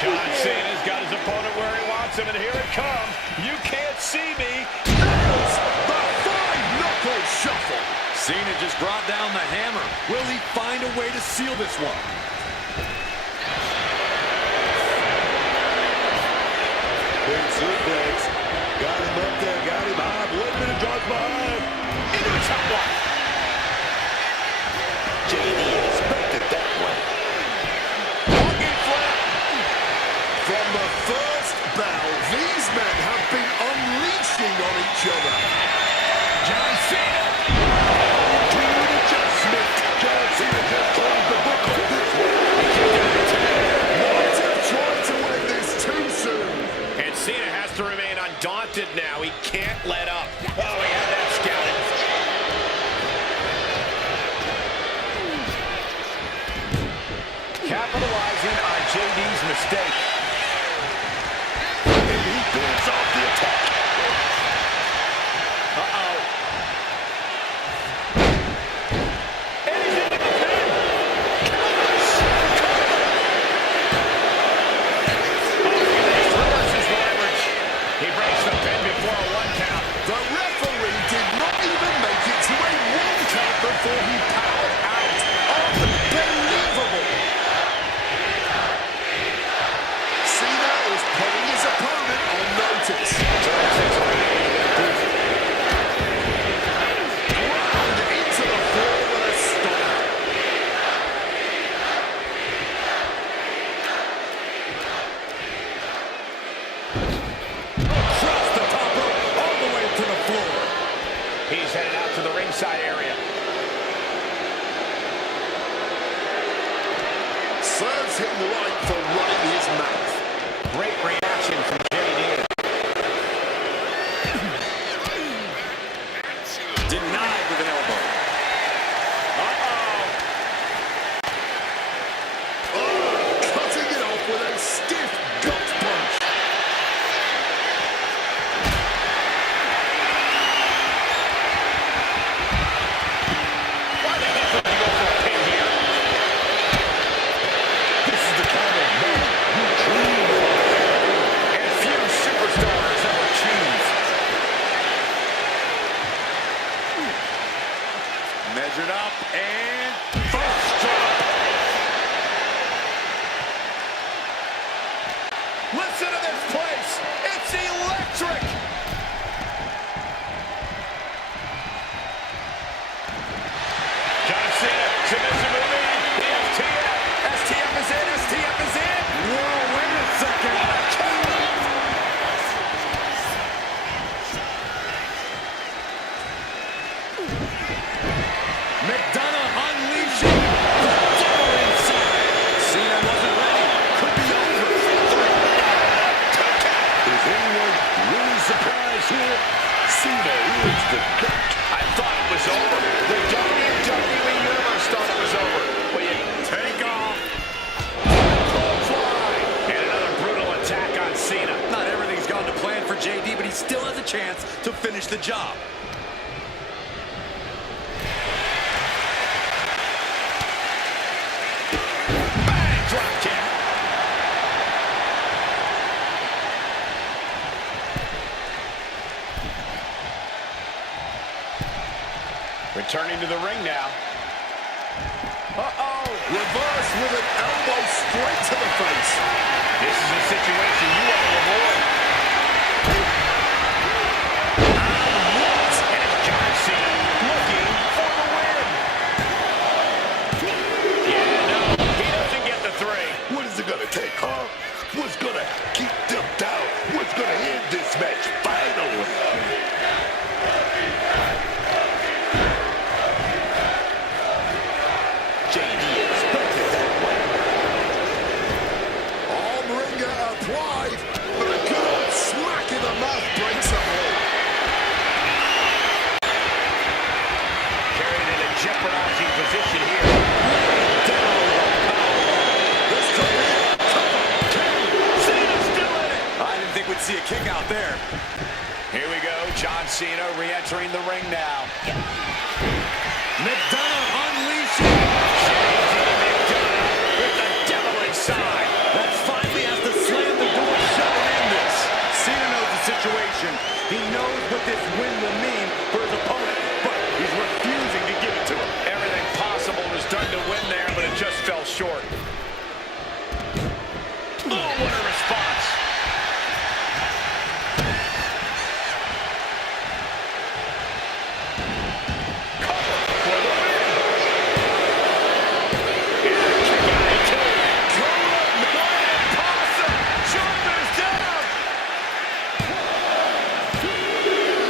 John Cena's got his opponent where he wants him, and here it comes. You can't see me. There's the five-knuckle shuffle. Cena just brought down the hammer. Will he find a way to seal this one? Big suplex. Got him up there, got him high. Wait a minute, George behind. Into the top one. JD expected that one. Monkey flip. From the first bell, these men have been unleashing on each other. John Cena. Dude adjustment. John Cena just closed the book on this one. mistake. And he bends off the attack. Uh-oh. And he's into the pin. Reverses leverage. He breaks the pin before a 1 count. The referee did not even make it to a 1 count before he powered out. Unbelievable. Cena is putting his opponent on notice. Ground into the floor with a stomp. Across the top rope, all the way to the floor. He's headed out to the ringside area. Serves him right for running his mouth. Great reaction from JD. Denied with an elbow. Uh-oh. Oh, cutting it off with a stiff gut punch. Why the heck would he go for a pin here? This is the kind of man you dream of. And few superstars ever choose. Measured up and First drop. Listen to this place. It's electric. John Cena, submission move in. The STF. STF is in. STF is in. Whoa, wait a second. What a counter. McDonough unleashing the devil inside. Cena wasn't ready. Could be over. Is anyone really surprised here? Cena is the GOAT. I thought it was over. The WWE Universe thought it was over. Will you take off? Clothesline. And another brutal attack on Cena. not everything's gone to plan for JD, but he still has a chance to finish the job. Bang! Drop kick. Returning to the ring now. Uh-oh. Reverse with an elbow straight to the face. This is a situation you want to avoid. And it's John Cena looking for the win. Yeah, no, he doesn't get the 3. What is it gonna take, huh? What's gonna keep them down? What's gonna end this match finally? JD expected that way. Arm wringer applied, but a good old smack in the mouth breaks a hold. Carried in a jeopardizing position here. Laying down with a powerbomb. This could be it. Cena's still in it. I didn't think we'd see a kick out there. Here we go. John Cena re-entering the ring now. McDonough unleashing. JD McDonough with the devil inside. That finally has to slam the door shut and end this. Cena knows the situation. He knows what this win will mean for his opponent, but he's refusing to give it to him. Everything possible was done to win there, but it just fell short. Oh, what a response. Cover for the win. And a kick out at 2. Possum. Shoulders down.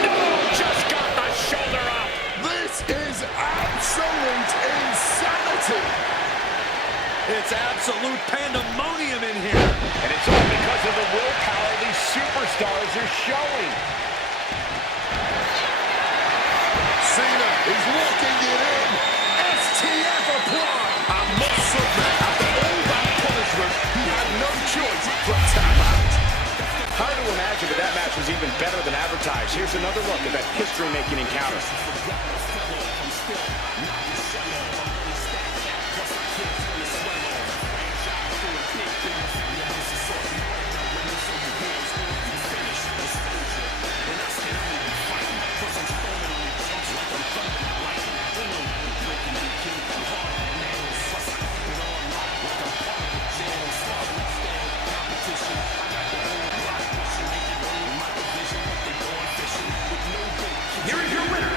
No, just got the shoulder up. This is absolute insanity. It's absolute pandemonium in here. And it's all because of the willpower these superstars are showing. Cena is locking it in. STF applied. I must submit, after all that punishment, he had no choice been advertised. Here's another look at that history-making encounter. Here is your winner,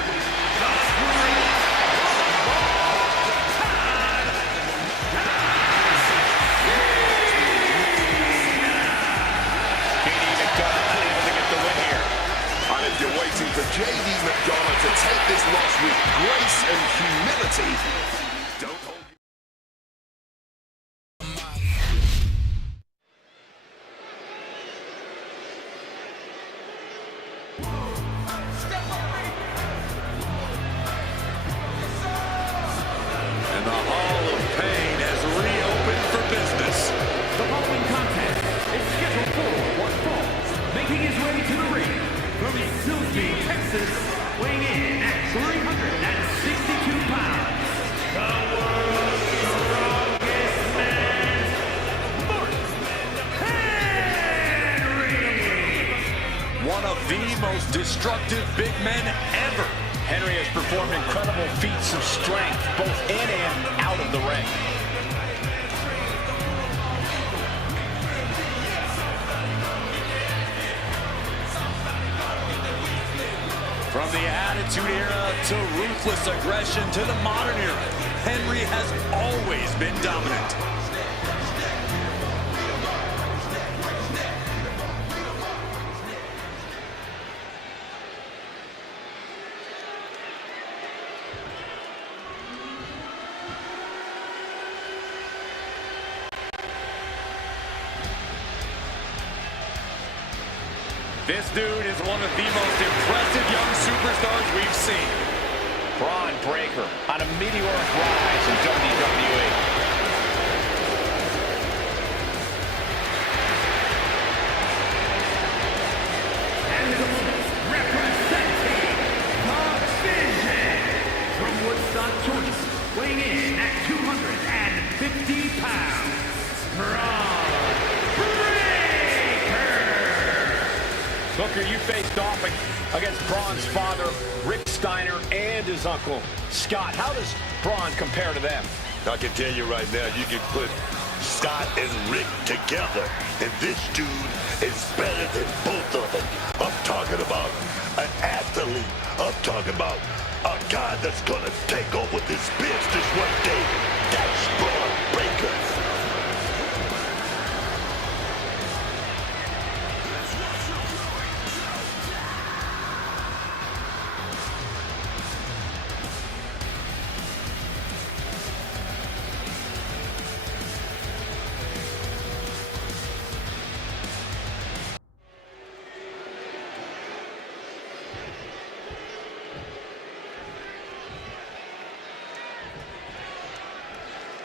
If you're waiting for J.D. McDonough to take this loss with grace and humility, don't hold And the Hall of Pain has reopened for business. The following contest is scheduled for one fall. Making his way to the ring from Silsbee, Texas, weighing in at 362 pounds, the world's strongest man, Mark Henry. One of the most destructive big men ever. Henry has performed incredible feats of strength, both in and out of the ring. From the Attitude Era to ruthless aggression to the modern era, Henry has always been dominant. This dude is one of the most impressive young superstars we've seen. Braun Breaker on a meteoric rise in WWE. And the woman representing the Vision from Woodstock, Georgia, weighing in at 250 pounds, Braun Breaker. Booker, you faced off against Braun's father, Rick Steiner, and his uncle, Scott. How does Braun compare to them? I can tell you right now, you can put Scott and Rick together, and this dude is better than both of them. I'm talking about an athlete. I'm talking about a guy that's gonna take over this business one day. That's Braun Breaker.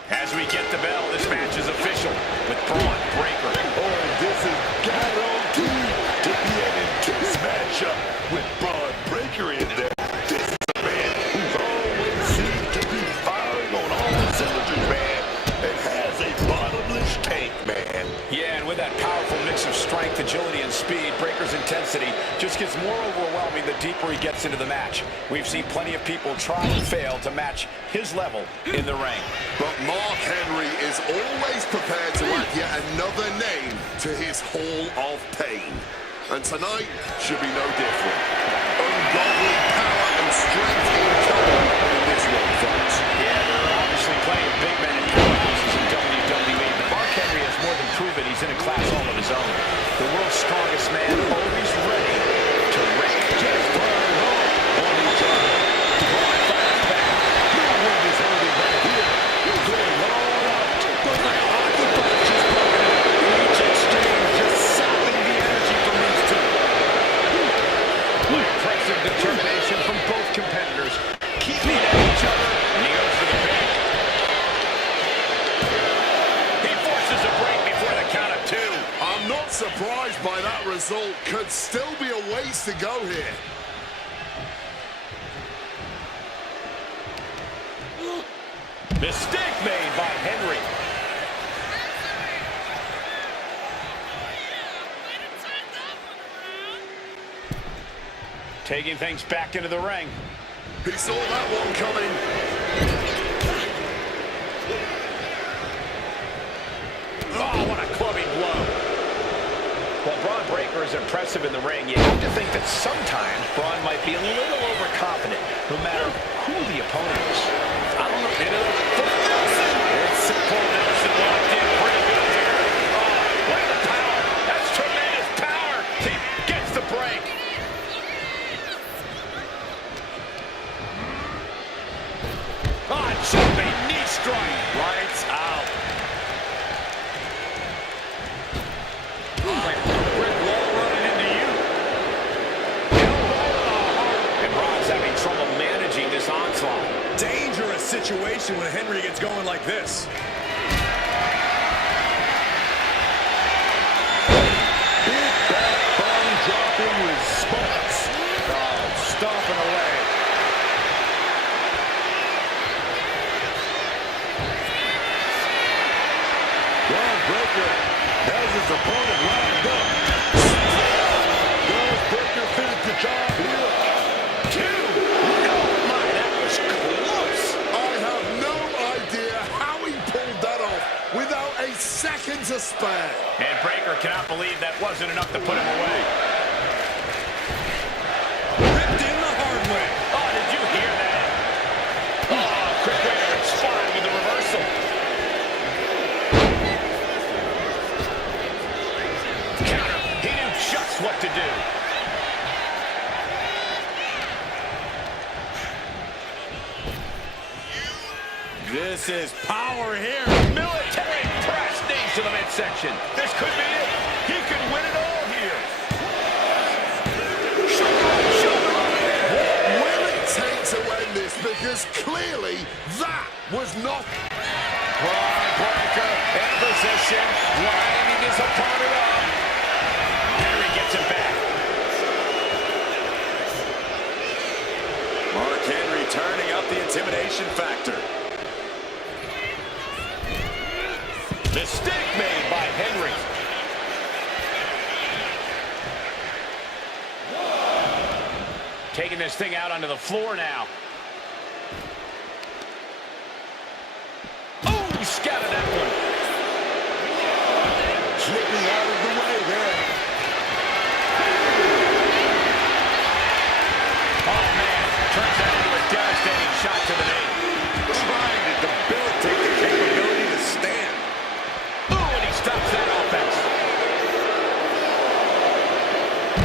As we get the bell, this match is official with Braun Breaker. Oh, this is guaranteed to be an intense matchup with Braun Breaker in there. This is a man who's always seemed to be firing on all cylinders, man, and has a bottomless tank, man. Yeah, and with that powerful mix of strength, agility, and speed, Breaker's intensity just gets more overwhelming the deeper he gets into the match. We've seen plenty of people try and fail to match his level in the ring. But Mark Henry is always prepared to add yet another name to his Hall of Pain. And tonight should be no different. Ungodly power and strength incoming in this one, folks. Yeah, there are obviously plenty of big men in powerhouses in WWE, but Mark Henry has more than proven he's in a class all of his own. The world's strongest man, always ready to wreak just burn on each other. Braun fires back. No one is holding back here. You're going all out. But my hockey puck just broken up. Each exchange just sapping the energy from these two. Impressive determination from both competitors. Keeping at each other, and he goes for the pin. He forces a break before the count of two. I'm not surprised by that result. Could still be a ways to go here. Mistake made by Henry. Taking things back into the ring. He saw that one coming. Oh, what a clubbing blow. While Braun Breaker is impressive in the ring, you have to think that sometimes Braun might be a little overconfident, no matter who the opponent is. I don't know. Into the full Nelson. It's simple. Nelson locked in pretty good here. Oh, look at the power. That's tremendous power. He gets the break. Oh, jumping knee strike. Lights out. Brick wall running into you. Elbow to the heart. And Braun's having trouble managing this onslaught. Dangerous situation when Henry gets going like this. Big back body dropping response. Oh, stomping away. Braun Breaker has his opponent lined up. Does Breaker finish the job here? Two. Oh, my, that was close. I have no idea how he pulled that off without a second to spare. And Breaker cannot believe that wasn't enough to put him away. Ripped in the hard way. Oh, did you hear that? Oh, quick way to respond with the reversal. Counter. He knew just what to do. This is power here. Military press knees to the midsection. This could be it. He could win it all here. Shoulder. Will it take to end this? Because clearly that was not. Braun Breaker in position, lining his opponent up. Henry gets him back. Mark Henry turning up the intimidation factor. Mistake made by Henry. Taking this thing out onto the floor now. Oh, he scattered that one. Slipping out of the way there. Oh, man. Turns that into a devastating shot to the knee. Trying to debilitate the capability to stand. Oh, and he stops that offense.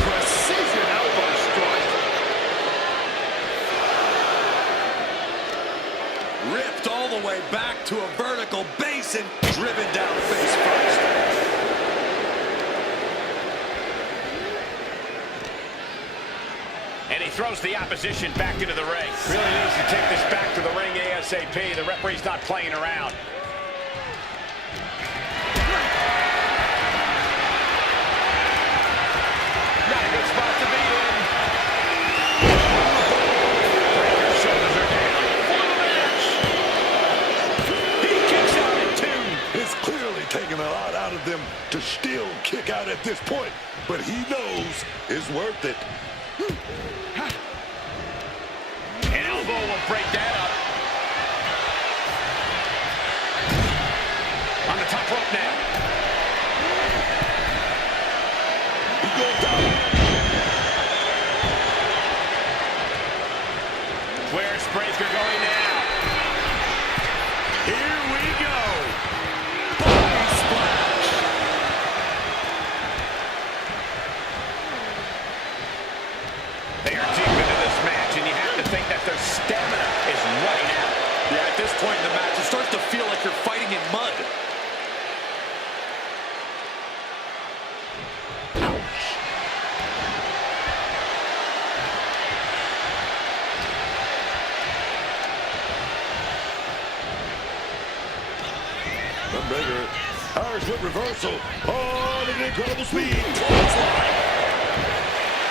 Precision elbow strike. Ripped all the way back to a vertical base and driven down face first. And he throws the opposition back into the ring. Really needs to take this back to the ring ASAP. The referee's not playing around. Not a good spot to be in. Breaker's shoulders are down for the match. He kicks out at two. It's clearly taking a lot out of them to still kick out at this point, but he knows it's worth it. An elbow will break that up. On the top rope now. He goes down. Where's Breaker going now? Here we go. Body splash. They are deep into this match, and you have to think that their stamina is running out. Yeah, at this point in the match, it starts to feel like you're fighting in mud. Breaker, our counters with reversal. Oh, look at the incredible speed. Clothesline.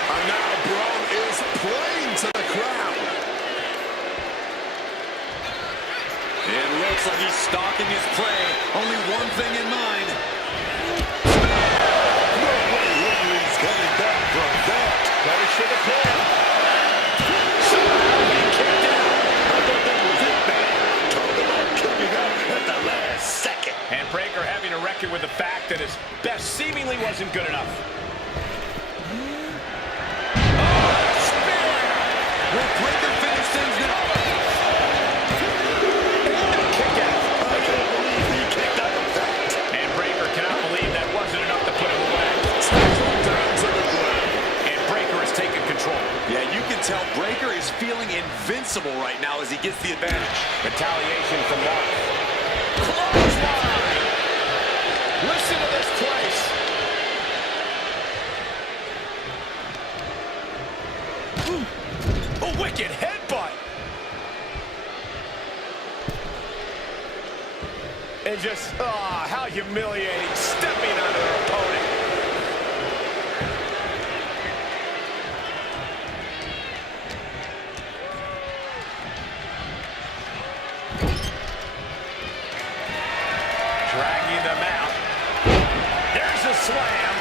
And now Braun is playing to the crowd. It looks like he's stalking his play. Only one thing in mind. No way Henry's coming back from that. Well, he should have pinned. Somehow he kicked out. I thought that was it, man. Talk about kicking out at the last second. And Breakker having to reckon with the fact that his best seemingly wasn't good enough. Will Breakker finish things now? Kick out. I can't believe he kicked out of that. And Breakker cannot believe that wasn't enough to put him away. Tackle down to the ground. And Breakker has taken control. Yeah, you can tell Breakker is feeling invincible right now as he gets the advantage. Retaliation from Mark. Clothesline! Listen to this place. A wicked headbutt. And just, how humiliating. Stepping on their opponent. Dragging them out. There's a slam.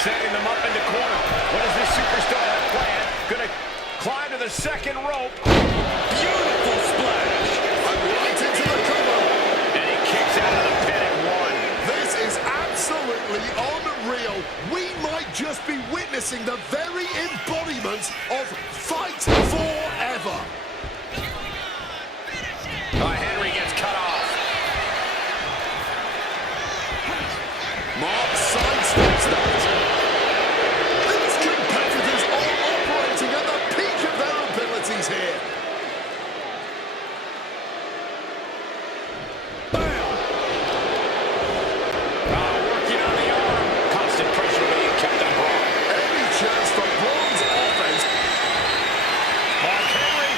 Setting them up in the corner. What does this superstar have planned? Gonna climb to the second rope. Beautiful splash. And right into the cover. And he kicks out of the pin at one. This is absolutely unreal. We might just be witnessing the very embodiment of fight forever. Henry gets cut off. Mark sidesteps that. These competitors are operating at the peak of their abilities here. Working on the arm. Constant pressure being kept on Braun. Any chance for Braun's offense? Mark Henry.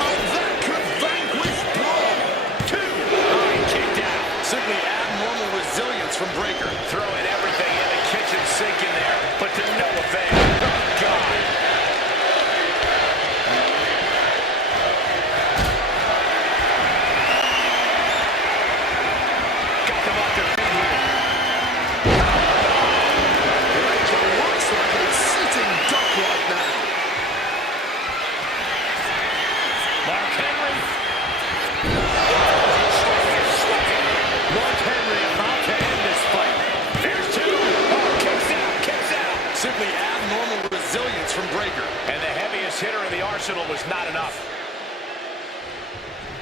And that could vanquish Braun. He kicked out. Simply abnormal resilience from Breakker. Throwing everything in the kitchen sink in there, but to no avail. Oh, God. Got them off their feet here. Breakker looks like a sitting duck right now. Mark Henry. Mark Henry about to end this fight. There's two. Kicks out. Simply abnormal resilience from Breakker. And the heaviest hitter in the arsenal was not enough.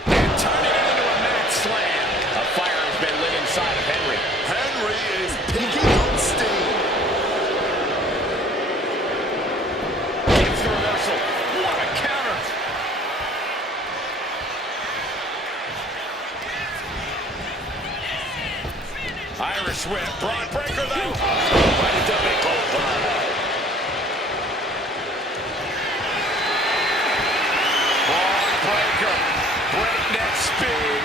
And turning it into a mat slam. A fire has been lit inside of Henry. Henry is picking up steam. Gets the reversal. What a counter. Irish whip. Braun Breakker though. Right into the big clothesline. Braun Breakker. Breakneck speed.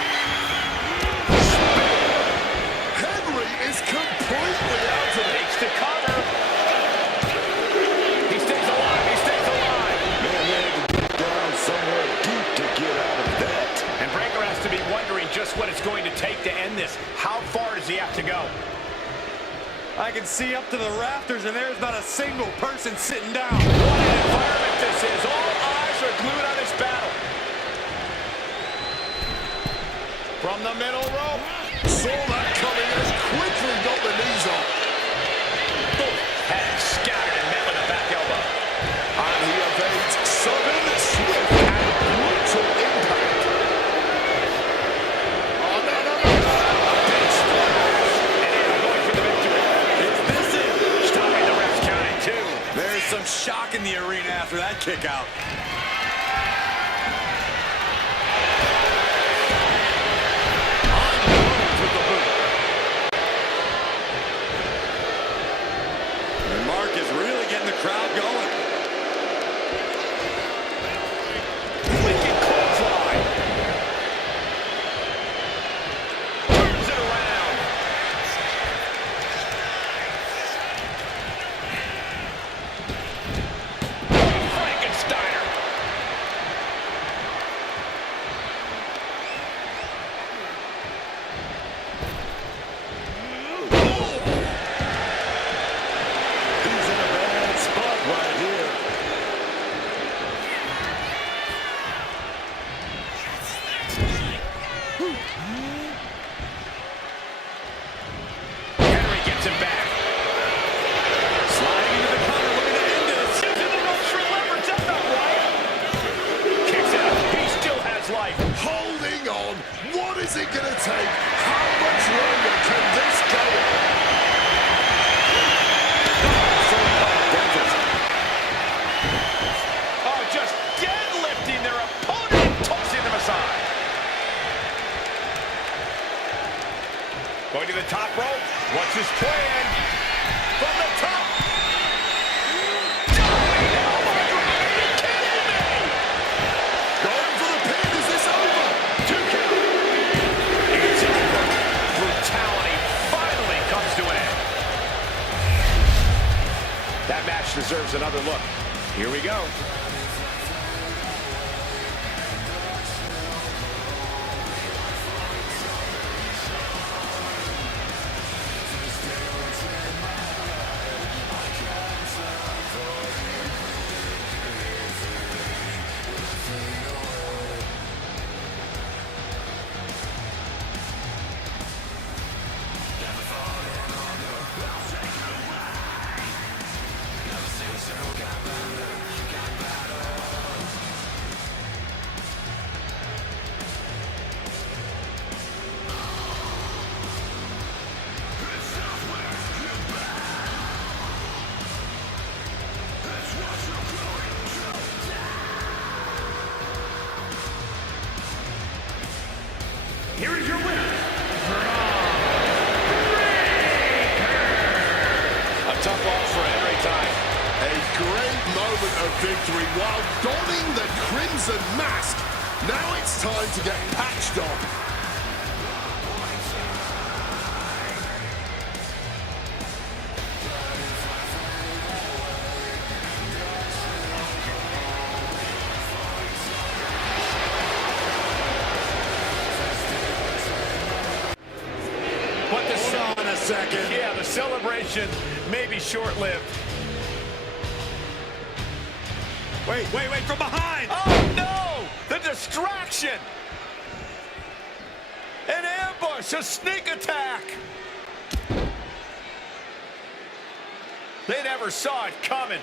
Henry is completely out of it. Takes the cover. He stays alive. He stays alive. Man, they had to get down somewhere deep to get out of that. And Breakker has to be wondering just what it's going to take to end this. How far does he have to go? I can see up to the rafters, and there's not a single person sitting down. What an environment this is. All eyes are glued on this battle. From the middle rope. Saw that coming and has quickly got the knees on. Had it scattered and met with a back elbow. And he evades sudden, swift, and brutal impact. Oh, no. Big splash. And Anna going for the victory. Is this it? Stopping the ref's counting two. There's some shock in the arena after that kick out. And Mark is really getting the crowd going. Wicked clothesline. That match deserves another look. Here we go. Here is your winner, A tough loss for Henry time. A great moment of victory while donning the crimson mask. Now it's time to get patched on. Put this On a second. Yeah, the celebration may be short-lived. Wait, from behind! Oh, no! The distraction! An ambush, a sneak attack! They never saw it coming.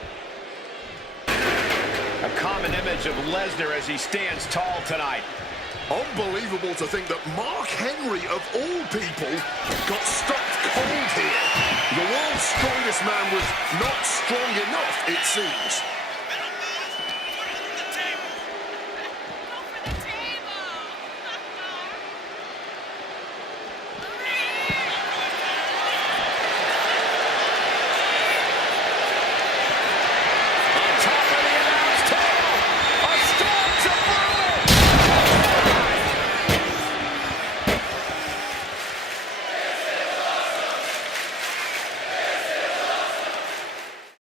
A common image of Lesnar as he stands tall tonight. Unbelievable to think that Mark Henry, of all people, got stopped cold here. The world's strongest man was not strong enough, it seems.